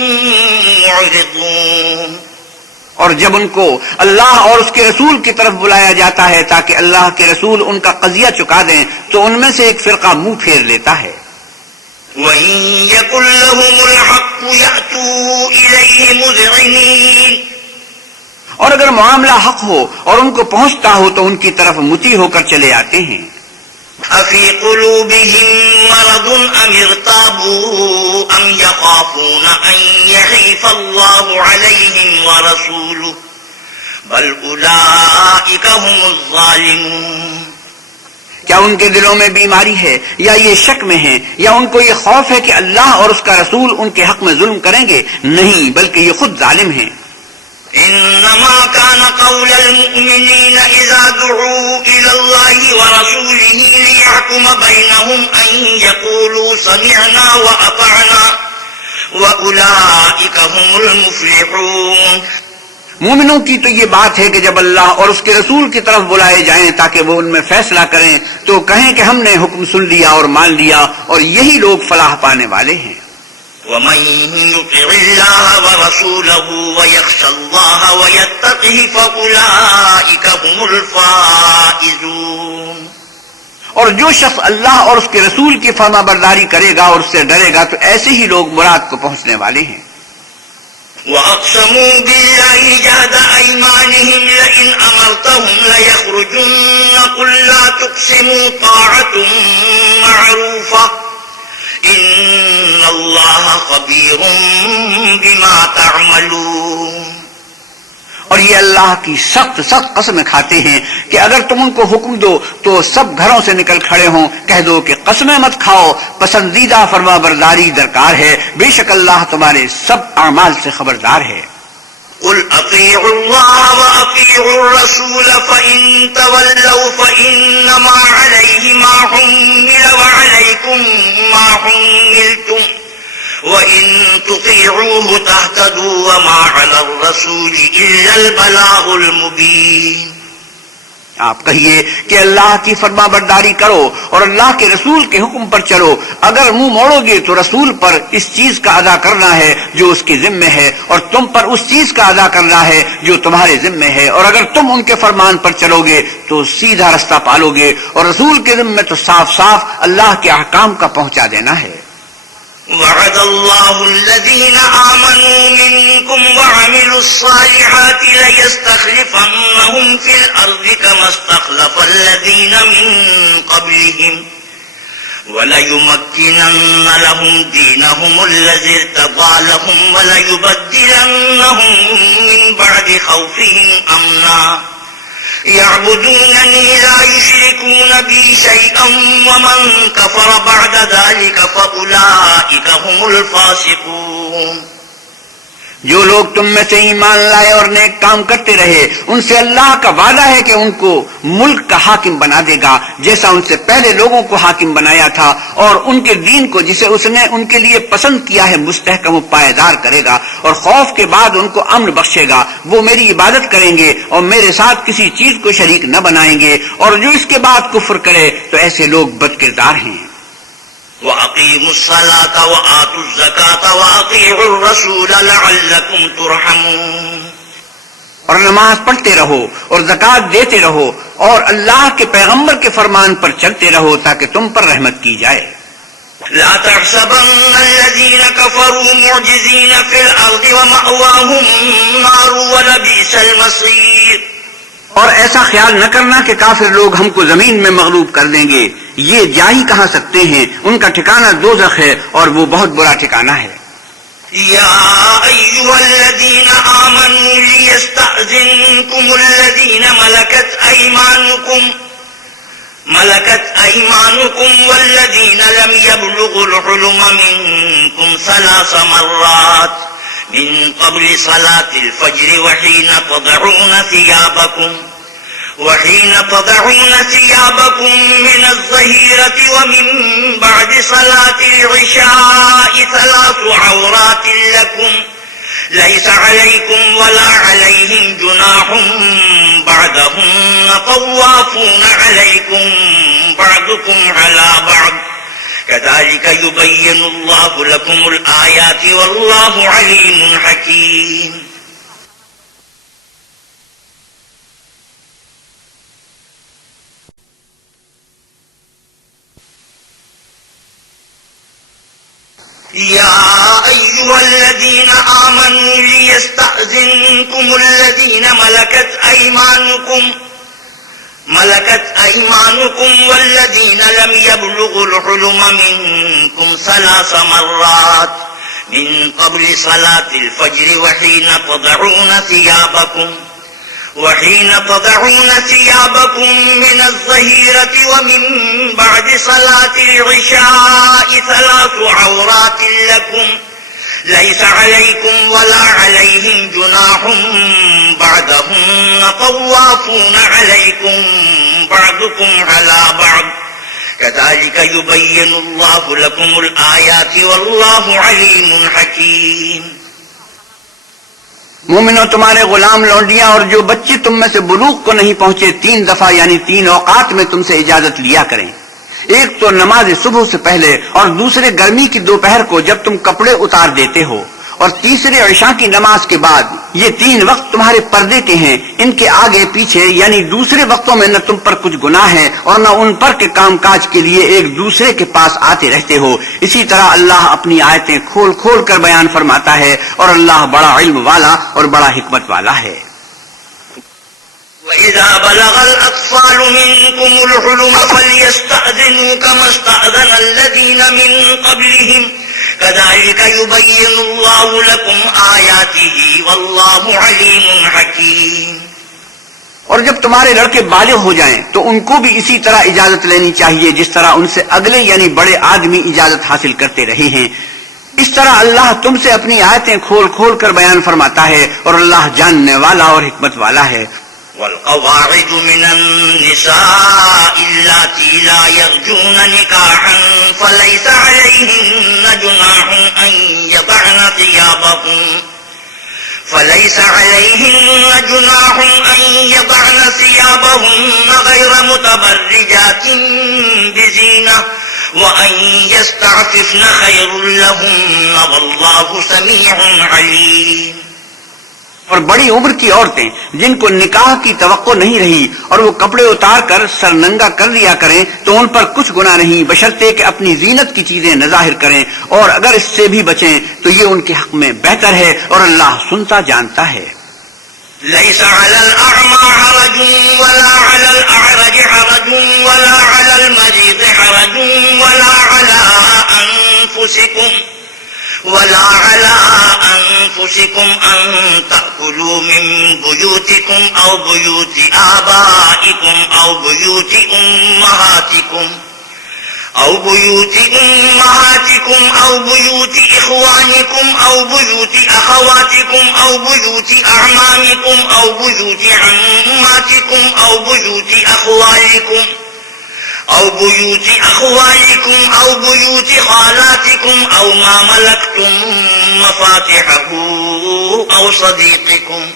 مُعْرِضُونَ. اور جب ان کو اللہ اور اس کے رسول کی طرف بلایا جاتا ہے تاکہ اللہ کے رسول ان کا قضیہ چکا دیں تو ان میں سے ایک فرقہ منہ پھیر لیتا ہے. وَإِن يَكُن لَّهُمُ الْحَقُّ يَأْتُوا إِلَيْهِ مُذْعِنِينَ. اور اگر معاملہ حق ہو اور ان کو پہنچتا ہو تو ان کی طرف مطیع ہو کر چلے آتے ہیں. أَفِي قُلُوبِهِم مَّرَضٌ أَمِ ارْتَابُوا أَمْ يَخَافُونَ أَن يَحِيفَ اللَّهُ عَلَيْهِمْ وَرَسُولُهُ بَلْ أُولَٰئِكَ هُمُ الظَّالِمُونَ. کیا ان کے دلوں میں بیماری ہے یا یہ شک میں ہیں یا ان کو یہ خوف ہے کہ اللہ اور اس کا رسول ان کے حق میں ظلم کریں گے؟ نہیں، بلکہ یہ خود ظالم ہیں. إنما كان قول المؤمنين إذا دعوا إلى الله ورسوله ليحكم بينهم أن يقولوا سمعنا وأطعنا وأولئك هم المفلحون. مومنوں کی تو یہ بات ہے کہ جب اللہ اور اس کے رسول کی طرف بلائے جائیں تاکہ وہ ان میں فیصلہ کریں تو کہیں کہ ہم نے حکم سن لیا اور مان لیا، اور یہی لوگ فلاح پانے والے ہیں. ومن يطع الله ورسوله ويخشى الله ويتقه فأولئك هم الفائزون. اور جو شخص اللہ اور اس کے رسول کی فرما برداری کرے گا اور اس سے ڈرے گا تو ایسے ہی لوگ مراد کو پہنچنے والے ہیں. وَأَقْسَمُوا بِاللَّهِ جَهْدَ أَيْمَانِهِمْ لَئِنْ أَمَرْتَهُمْ لَيَخْرُجُنَّ قُل لَّا تُقْسِمُوا طَاعَةٌ مَّعْرُوفَةٌ إِنَّ اللَّهَ خَبِيرٌ بِمَا تَعْمَلُونَ. اور یہ اللہ کی سخت قسمیں کھاتے ہیں کہ اگر تم ان کو حکم دو تو سب گھروں سے نکل کھڑے ہوں. کہہ دو کہ قسمیں مت کھاؤ، پسندیدہ فرما برداری درکار ہے، بے شک اللہ تمہارے سب اعمال سے خبردار ہے. قُلْ أَطِيعُوا اللَّهَ وَأَطِيعُوا الرَّسُولَ فَإِن تَوَلَّوْا فَإِنَّمَا عَلَيْهِ مَا حُمِّلَ وَعَلَيْكُمْ مَا حُمِّلْتُمْ وَإِن تُطِيعُوهُ تَهْتَدُوا وَمَا عَلَى الرَّسُولِ إِلَّا الْبَلَاغُ الْمُبِينُ. آپ کہیے کہ اللہ کی فرما برداری کرو اور اللہ کے رسول کے حکم پر چلو. اگر منہ موڑو گے تو رسول پر اس چیز کا ادا کرنا ہے جو اس کے ذمے ہے، اور تم پر اس چیز کا ادا کرنا ہے جو تمہارے ذمے ہے. اور اگر تم ان کے فرمان پر چلو گے تو سیدھا رستہ پالو گے، اور رسول کے ذمے تو صاف اللہ کے احکام کا پہنچا دینا ہے. وعد الله الذين آمنوا منكم وعملوا الصالحات ليستخلفنهم في الأرض كما استخلف الذين من قبلهم وليمكنن لهم دينهم الذي ارتضى لهم وليبدلنهم من بعد خوفهم أمنا يعبدونني لا يشركون بي شيئا ومن كفر بعد ذلك فأولئك هم الفاسقون. جو لوگ تم میں سے ایمان لائے اور نیک کام کرتے رہے ان سے اللہ کا وعدہ ہے کہ ان کو ملک کا حاکم بنا دے گا جیسا ان سے پہلے لوگوں کو حاکم بنایا تھا، اور ان کے دین کو جسے اس نے ان کے لیے پسند کیا ہے مستحکم و پائیدار کرے گا، اور خوف کے بعد ان کو امن بخشے گا۔ وہ میری عبادت کریں گے اور میرے ساتھ کسی چیز کو شریک نہ بنائیں گے، اور جو اس کے بعد کفر کرے تو ایسے لوگ بد کردار ہیں۔ وَأَقِيمُوا الصَّلَاةَ وَآتُوا الزَّكَاةَ وَأَطِيعُوا الرَّسُولَ لَعَلَّكُمْ تُرْحَمُونَ، اور نماز پڑھتے رہو اور زکوٰۃ دیتے رہو اور اللہ کے پیغمبر کے فرمان پر چلتے رہو تاکہ تم پر رحمت کی جائے۔ لا تحسبن الذين كفروا معجزين في الأرض ومأواهم النار ولبئس المصير، اور ایسا خیال نہ کرنا کہ کافر لوگ ہم کو زمین میں مغلوب کر دیں گے، یہ جا ہی کہاں سکتے ہیں، ان کا ٹھکانہ دوزخ ہے اور وہ بہت برا ٹھکانہ ہے۔ يا أيها الذين آمنوا ليستأذنكم الذين ملكت أيمانكم والذين لم يبلغوا الحلم منكم 3 مرات من قبل صلاة الفجر وحين تضعون ثيابكم من الظهيرة ومن بعد صلاة العشاء 3 عورات لكم ليس عليكم ولا عليهم جناح بعدهن طوافون عليكم بعضكم على بعض كذلك يبين الله لكم الآيات والله عليم حكيم۔ يا أيها الذين آمنوا ليستأذنكم الذين ملكت أيمانكم والذين لم يبلغوا الحلم منكم 3 مرات من قبل صلاة الفجر وحين تضعون ثيابكم من الظهيرة ومن بعد صلاة العشاء 3 عورات لكم ليس عليكم ولا عليهم جناح بعدهن طوافون عليكم بعضكم على بعض كذلك يبين الله لكم الآيات والله عليم حكيم۔ مومنو، تمہارے غلام لونڈیاں اور جو بچے تم میں سے بلوغ کو نہیں پہنچے 3 دفعہ یعنی 3 اوقات میں تم سے اجازت لیا کریں، ایک تو نماز صبح سے پہلے اور دوسرے گرمی کی دوپہر کو جب تم کپڑے اتار دیتے ہو، اور تیسرے عشاء کی نماز کے بعد۔ یہ 3 وقت تمہارے پردے کے ہیں، ان کے آگے پیچھے یعنی دوسرے وقتوں میں نہ تم پر کچھ گناہ ہے اور نہ ان پر کے کام کاج کے لیے ایک دوسرے کے پاس آتے رہتے ہو۔ اسی طرح اللہ اپنی آیتیں کھول کھول کر بیان فرماتا ہے، اور اللہ بڑا علم والا اور بڑا حکمت والا ہے۔ وَإِذَا بَلَغَ الْأَطْفَالُ مِنكُمُ الْحُلُمَ فَلْيَسْتَأْذِنُوا كَمَا اسْتَأْذَنَ الَّذِينَ مِن قَبْلِهِمْ كَذَلِكَ يُبَيِّنُ اللَّهُ لَكُمْ آيَاتِهِ وَاللَّهُ عَلِيمٌ حَكِيمٌ۔ اور جب تمہارے لڑکے بالغ ہو جائیں تو ان کو بھی اسی طرح اجازت لینی چاہیے جس طرح ان سے اگلے یعنی بڑے آدمی اجازت حاصل کرتے رہے ہیں۔ اس طرح اللہ تم سے اپنی آیتیں کھول کھول کر بیان فرماتا ہے، اور اللہ جاننے والا اور حکمت والا ہے۔ والقواعد من النساء اللاتي لا يرجون نكاحا فليس عليهن جناح أن يضعن ثيابهن غير متبرجات بزينة وأن يستعففن خير لهن والله سميع عليم۔ اور بڑی عمر کی عورتیں جن کو نکاح کی توقع نہیں رہی اور وہ کپڑے اتار کر سر ننگا کر لیا کریں تو ان پر کچھ گناہ نہیں، بشرطے کہ اپنی زینت کی چیزیں نہ ظاہر کریں، اور اگر اس سے بھی بچیں تو یہ ان کے حق میں بہتر ہے، اور اللہ سنتا جانتا ہے۔ ليس على الأعمى حرج ولا على الأعرج حرج ولا على المريض حرج ولا على أنفسكم أن تأكلوا من بيوتكم أو بيوت آبائكم أو بيوت أمهاتكم أو بيوت أمهاتكم أو بيوت إخوانكم أو بيوت أخواتكم أو بيوت أعمامكم أو بيوت عماتكم أو بيوت أخوالكم أو بيوت أخوالكم أو بيوت خالاتكم أو ما ملكتم مفاتحه أو صديقكم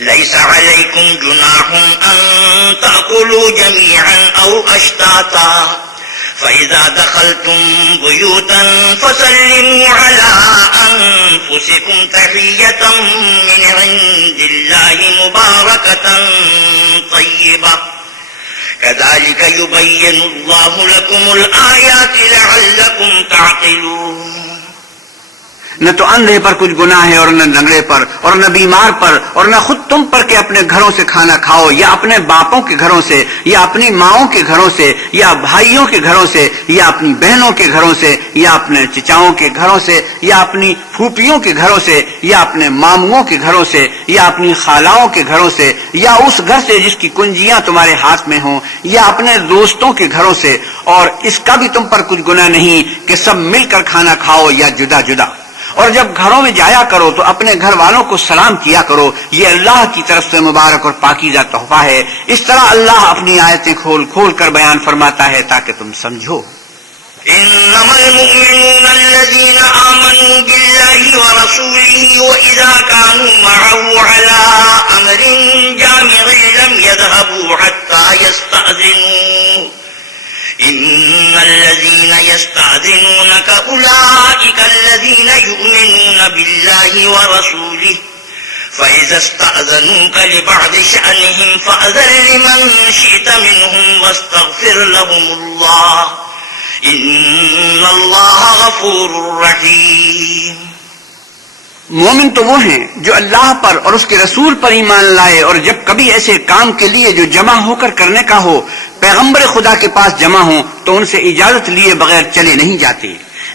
ليس عليكم جناح أن تأكلوا جميعا أو أشتاتا فإذا دخلتم بيوتا فسلموا على أنفسكم تحية من عند الله مباركة طيبة كذلك يبين الله لكم الآيات لعلكم تعقلون. نہ تو اندھے پر کچھ گناہ ہے اور نہ لنگڑے پر اور نہ بیمار پر اور نہ خود تم پر کہ اپنے گھروں سے کھانا کھاؤ یا اپنے باپوں کے گھروں سے یا اپنی ماؤں کے گھروں سے یا بھائیوں کے گھروں سے یا اپنی بہنوں کے گھروں سے یا اپنے چچاؤں کے گھروں سے یا اپنی پھوپھیوں کے گھروں سے یا اپنے ماموں کے گھروں سے یا اپنی خالاؤں کے گھروں سے یا اس گھر سے جس کی کنجیاں تمہارے ہاتھ میں ہوں یا اپنے دوستوں کے گھروں سے، اور اس کا بھی تم پر کچھ گناہ نہیں کہ سب مل کر کھانا کھاؤ یا جدا جدا. اور جب گھروں میں جایا کرو تو اپنے گھر والوں کو سلام کیا کرو، یہ اللہ کی طرف سے مبارک اور پاکیزہ تحفہ ہے. اس طرح اللہ اپنی آیتیں کھول کھول کر بیان فرماتا ہے تاکہ تم سمجھو. إنما المؤمنون الذين آمنوا بالله ورسوله وإذا كانوا معه على أمر جامع لم يذهبوا حتى يستأذنوه إن الذين يستأذنونك أولئك الذين يؤمنون بالله ورسوله فإذا استأذنوك لبعض شأنهم فأذن لمن شئت منهم واستغفر لهم الله إن الله غفور رحيم. مومن تو وہ ہیں جو اللہ پر اور اس کے رسول پر ایمان لائے، اور جب کبھی ایسے کام کے لیے جو جمع ہو کر کرنے کا ہو پیغمبر خدا کے پاس جمع ہوں تو ان سے اجازت لیے بغیر چلے نہیں جاتے.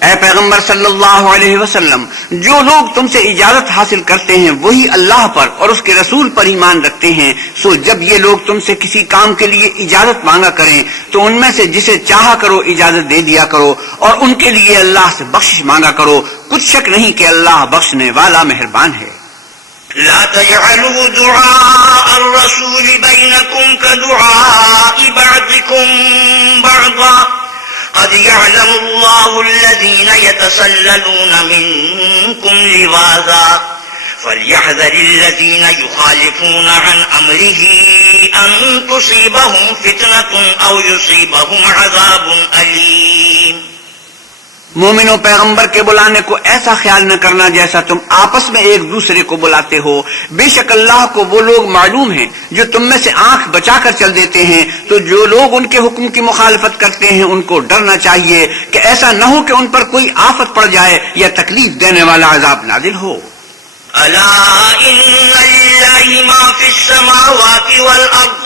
اے پیغمبر صلی اللہ علیہ وسلم، جو لوگ تم سے اجازت حاصل کرتے ہیں وہی اللہ پر اور اس کے رسول پر ایمان رکھتے ہیں، سو جب یہ لوگ تم سے کسی کام کے لیے اجازت مانگا کریں تو ان میں سے جسے چاہا کرو اجازت دے دیا کرو، اور ان کے لیے اللہ سے بخشش مانگا کرو. کچھ شک نہیں کہ اللہ بخشنے والا مہربان ہے. لا تجعلوا دعاء الرسول بينكم كدعاء بعضكم بعضا قد يعلم الله الذين يتسللون منكم لواذا فليحذر الذين يخالفون عن أمره أن تصيبهم فتنة أو يصيبهم عذاب أليم. مومنوں، پیغمبر کے بلانے کو ایسا خیال نہ کرنا جیسا تم آپس میں ایک دوسرے کو بلاتے ہو. بے شک اللہ کو وہ لوگ معلوم ہیں جو تم میں سے آنکھ بچا کر چل دیتے ہیں، تو جو لوگ ان کے حکم کی مخالفت کرتے ہیں ان کو ڈرنا چاہیے کہ ایسا نہ ہو کہ ان پر کوئی آفت پڑ جائے یا تکلیف دینے والا عذاب نازل ہو. ألا إن لله ما في السماوات والأرض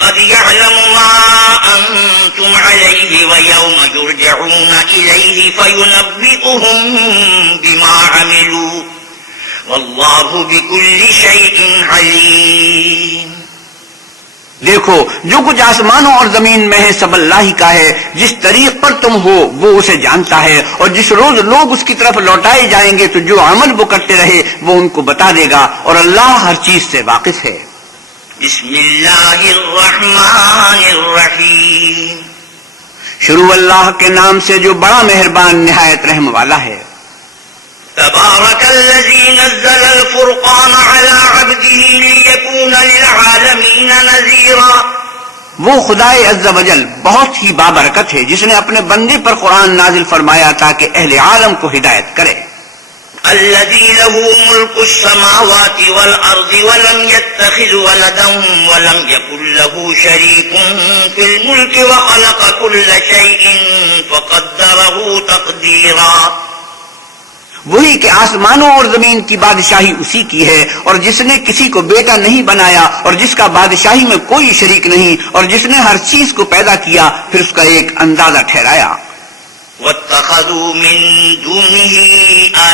قد يعلم ما أنتم عليه ويوم يرجعون إليه فينبئهم بما عملوا والله بكل شيء عليم. دیکھو، جو کچھ آسمانوں اور زمین میں ہے سب اللہ ہی کا ہے. جس طریق پر تم ہو وہ اسے جانتا ہے، اور جس روز لوگ اس کی طرف لوٹائے جائیں گے تو جو عمل وہ کرتے رہے وہ ان کو بتا دے گا، اور اللہ ہر چیز سے واقف ہے. بسم اللہ الرحمن الرحیم. شروع اللہ کے نام سے جو بڑا مہربان نہایت رحم والا ہے. تبارک الذی نزل الفرقان علی عبده لیکون للعالمین نذیرا. وہ خدائے عز و جل بہت ہی بابرکت ہے جس نے اپنے بندے پر قرآن نازل فرمایا تاکہ اہل عالم کو ہدایت کرے. الذي له ملك السماوات والأرض ولم يتخذ ولدا ولم يكن له شريك في الملك وخلق كل شيء فقدره تقديرا. وہی کہ آسمانوں اور زمین کی بادشاہی اسی کی ہے، اور جس نے کسی کو بیٹا نہیں بنایا اور جس کا بادشاہی میں کوئی شریک نہیں، اور جس نے ہر چیز کو پیدا کیا پھر اس کا ایک اندازہ ٹھہرایا. واتخذوا من دونه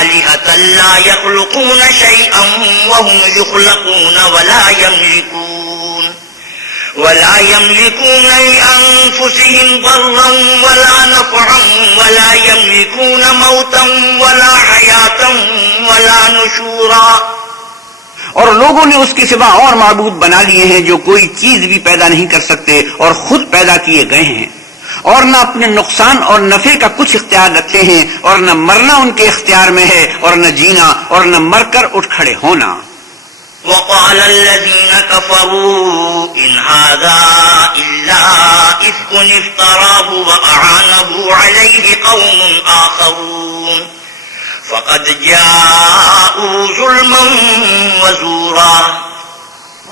آلهة لا يخلقون شيئا وهم يخلقون ولا يملكون لأنفسهم ضرا ولا نفعا ولا يملكون موتا ولا حياة ولا نشورا. اور لوگوں نے اس کے سوا اور معبود بنا لیے ہیں جو کوئی چیز بھی پیدا نہیں کر سکتے اور خود پیدا کیے گئے ہیں، اور نہ اپنے نقصان اور نفع کا کچھ اختیار رکھتے ہیں، اور نہ مرنا ان کے اختیار میں ہے اور نہ جینا اور نہ مر کر اٹھ کھڑے ہونا. وقال الذين كفروا إن هذا إلا إفك افتراه وأعانه عليه قوم آخرون فقد جاءوا ظلما وزورا.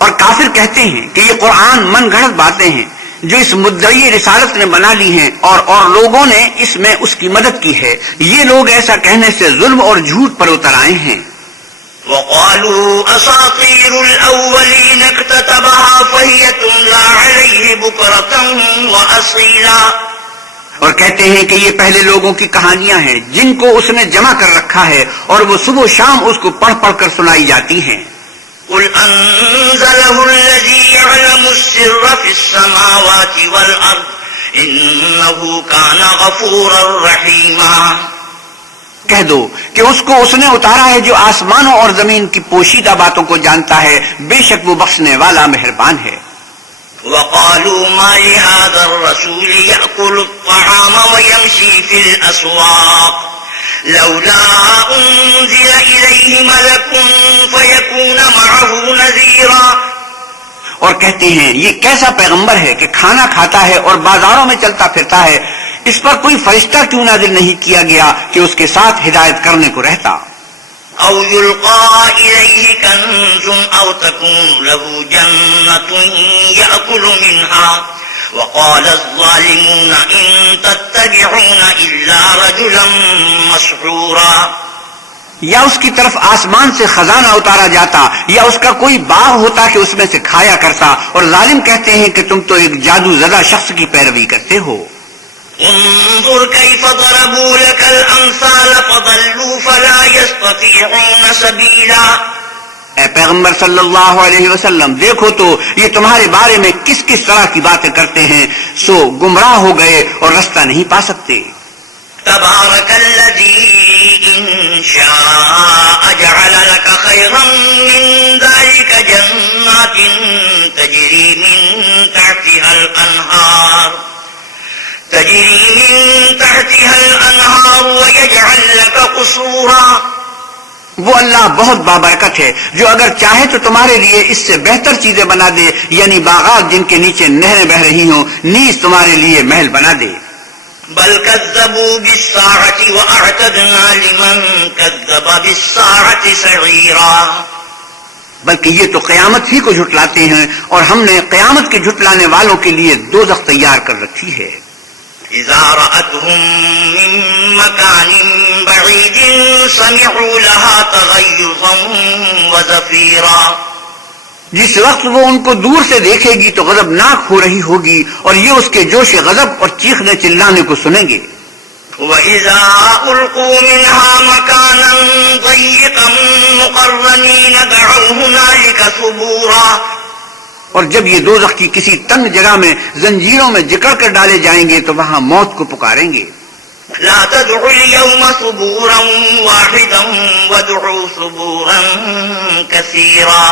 اور کافر کہتے ہیں کہ یہ قرآن من گھڑت باتیں ہیں جو اس مدعی رسالت نے بنا لی ہیں اور لوگوں نے اس میں اس کی مدد کی ہے. یہ لوگ ایسا کہنے سے ظلم اور جھوٹ پر اتر آئے ہیں. وقالوا أساطير الأولين اكتتبها فهي تملى عليه بكرة وأصيلا. اور کہتے ہیں کہ یہ پہلے لوگوں کی کہانیاں ہیں جن کو اس نے جمع کر رکھا ہے اور وہ صبح و شام اس کو پڑھ پڑھ کر سنائی جاتی ہیں. قل أنزله الذي يعلم السر في السماوات والأرض إنه كان غفورا رحيما. کہہ دو کہ اس کو اس نے اتارا ہے جو آسمانوں اور زمین کی پوشیدہ باتوں کو جانتا ہے، بے شک وہ بخشنے والا مہربان ہے. وقالوا ما لهذا الرسول يأكل الطعام ويمشي في الأسواق لولا أنزل إليه ملك فيكون معه نذيرا. اور کہتے ہیں یہ کیسا پیغمبر ہے کہ کھانا کھاتا ہے اور بازاروں میں چلتا پھرتا ہے، اس پر کوئی فرشتہ کیوں نازل نہیں کیا گیا کہ اس کے ساتھ ہدایت کرنے کو رہتا. أو يلقى إليه كنز أو تكون له جنة يأكل منها وقال الظالمون إن تتبعون إلا رجلا مسحورا. یا اس کی طرف آسمان سے خزانہ اتارا جاتا یا اس کا کوئی باغ ہوتا کہ اس میں سے کھایا کرتا، اور ظالم کہتے ہیں کہ تم تو ایک جادو زدہ شخص کی پیروی کرتے ہو. انظر كيف ضربوا لك الأمثال فضلوا فلا يستطيعون سبيلا. اے پیغمبر صلی اللہ علیہ وسلم، دیکھو تو یہ تمہارے بارے میں کس کس طرح کی باتیں کرتے ہیں، سو گمراہ ہو گئے اور رستہ نہیں پا سکتے. تبارك الذي إن شاء جعل لك خيرا من ذلك جنات تجري من تحتها الأنهار ويجعل لك قصورا. وہ اللہ بہت بابرکت ہے جو اگر چاہے تو تمہارے لیے اس سے بہتر چیزیں بنا دے، یعنی باغات جن کے نیچے نہریں بہ رہی ہوں، نیز تمہارے لیے محل بنا دے. بل كذبوا بالساعة وأعتدنا لمن كذب بالساعة سعيرا. بلکہ یہ تو قیامت ہی کو جھٹلاتے ہیں اور ہم نے قیامت کے جھٹلانے والوں کے لیے دوزخ تیار کر رکھی ہے. إذا رأتهم من مكان بعيد سمعوا لها تغيظا وزفيرا. جس وقت وہ ان کو دور سے دیکھے گی تو غضبناک ہو رہی ہوگی اور یہ اس کے جوش غضب اور چیخنے چلانے کو سنیں گے. وَإِذَا أُلْقُوا مِنْهَا مَكَانًا ضَيِّقًا مُقَرَّنِينَ دَعَوْا هُنَالِكَ ثُبُورًا. اور جب یہ دوزخ کی کسی تنگ جگہ میں زنجیروں میں جکڑ کر ڈالے جائیں گے تو وہاں موت کو پکاریں گے. لا تدعوا اليوم ثبورا واحدا وادعوا ثبورا كثيرا.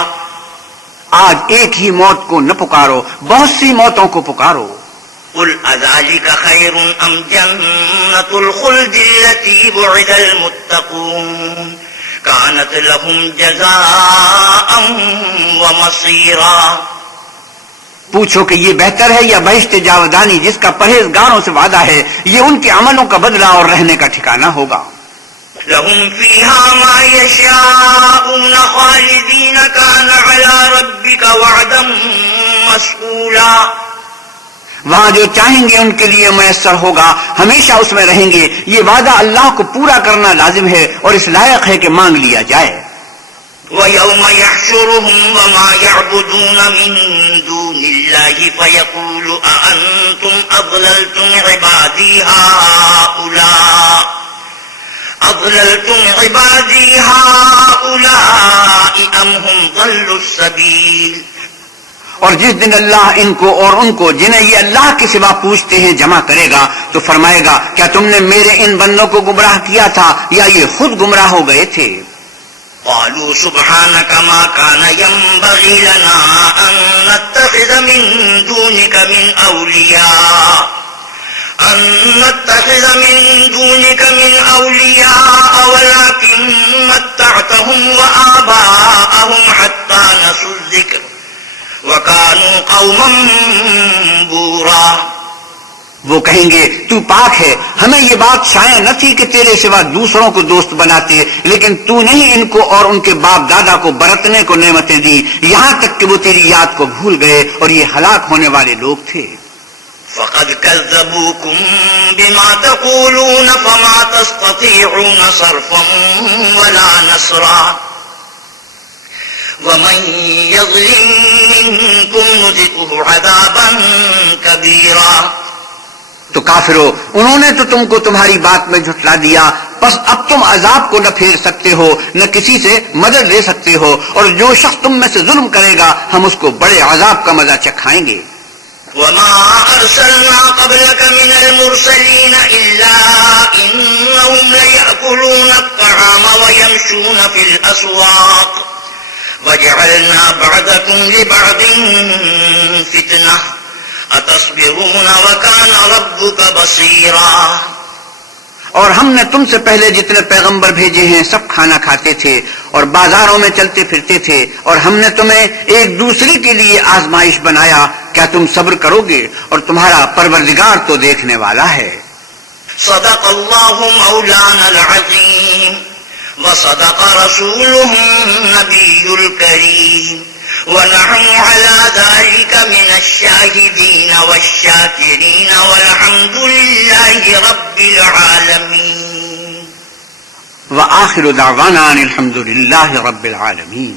آج ایک ہی موت کو نہ پکارو، بہت سی موتوں کو پکارو. قل اذلك خير ام جنة الخلد التي وعد المتقون كانت لهم جزاء ومصيرا. پوچھو کہ یہ بہتر ہے یا بہشت جاودانی جس کا پرہیزگاروں سے وعدہ ہے، یہ ان کے عملوں کا بدلہ اور رہنے کا ٹھکانہ ہوگا. لهم فيها ما يشاءون خالدين كان على ربك وعدا مسئولا. وہاں جو چاہیں گے ان کے لیے میسر ہوگا، ہمیشہ اس میں رہیں گے. یہ وعدہ اللہ کو پورا کرنا لازم ہے اور اس لائق ہے کہ مانگ لیا جائے. وَيَوْمَ يَحْشُرُهُمْ وَمَا يَعْبُدُونَ مِن دُونِ اللَّهِ فَيَقُولُ أَأَنْتُمْ أَضْلَلْتُمْ عِبَادِي هَؤُلَاءِ أَمْ هُمْ ضَلُّوا السَّبِيلَ. اور جس دن اللہ ان کو اور ان کو جنہیں یہ اللہ کے سوا پوچھتے ہیں جمع کرے گا تو فرمائے گا کیا تم نے میرے ان بندوں کو گمراہ کیا تھا یا یہ خود گمراہ ہو گئے تھے؟ قالوا سبحانك ما كان ينبغي لنا أن نتخذ من دونك من أولياء ولكن متعتهم وآباءهم حتى نسوا الذكر وكانوا قوما بورا۔ وہ کہیں گے تو پاک ہے، ہمیں یہ بات شائع نہ تھی کہ تیرے سوا دوسروں کو دوست بناتے، لیکن تو نے ہی ان کو اور ان کے باپ دادا کو برتنے کو نعمتیں دی یہاں تک کہ وہ تیری یاد کو بھول گئے اور یہ ہلاک ہونے والے لوگ تھے۔ فقد كذبوكم بما تقولون فما تستطيعون صرفا ولا نصرا ومن يظلم منكم نذقه عذابا كبيرا۔ تو کافرو، انہوں نے تو تم کو تمہاری بات میں جھٹلا دیا، بس اب تم عذاب کو نہ پھیر سکتے ہو نہ کسی سے مدد لے سکتے ہو، اور جو شخص تم میں سے ظلم کرے گا ہم اس کو بڑے عذاب کا مزہ چکھائیں گے۔ وما أرسلنا قبلك من المرسلين إلا إنهم ليأكلون الطعام ويمشون في الأسواق وجعلنا بعضكم لبعض فتنة أتصبرون وكان ربك بصيرا۔ اور ہم نے تم سے پہلے جتنے پیغمبر بھیجے ہیں سب کھانا کھاتے تھے اور بازاروں میں چلتے پھرتے تھے، اور ہم نے تمہیں ایک دوسرے کے لیے آزمائش بنایا، کیا تم صبر کرو گے؟ اور تمہارا پروردگار تو دیکھنے والا ہے۔ صدق اللہ مولانا العظیم وصدق رسوله النبی الکریم ونحن على ذلك من الشاهدين والشاكرين والحمد لله رب العالمين وآخر دعوانا ان الحمد للہ رب العالمین۔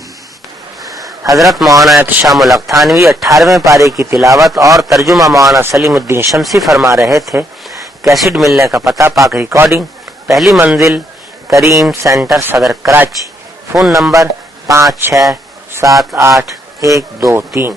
حضرت مولانا احتشام الحق تھانوی 18ویں پارے کی تلاوت اور ترجمہ مولانا سلیم الدین شمسی فرما رہے تھے۔ کیسٹ ملنے کا پتہ پاک ریکارڈنگ، پہلی منزل کریم سینٹر صدر کراچی، فون نمبر 5678 123۔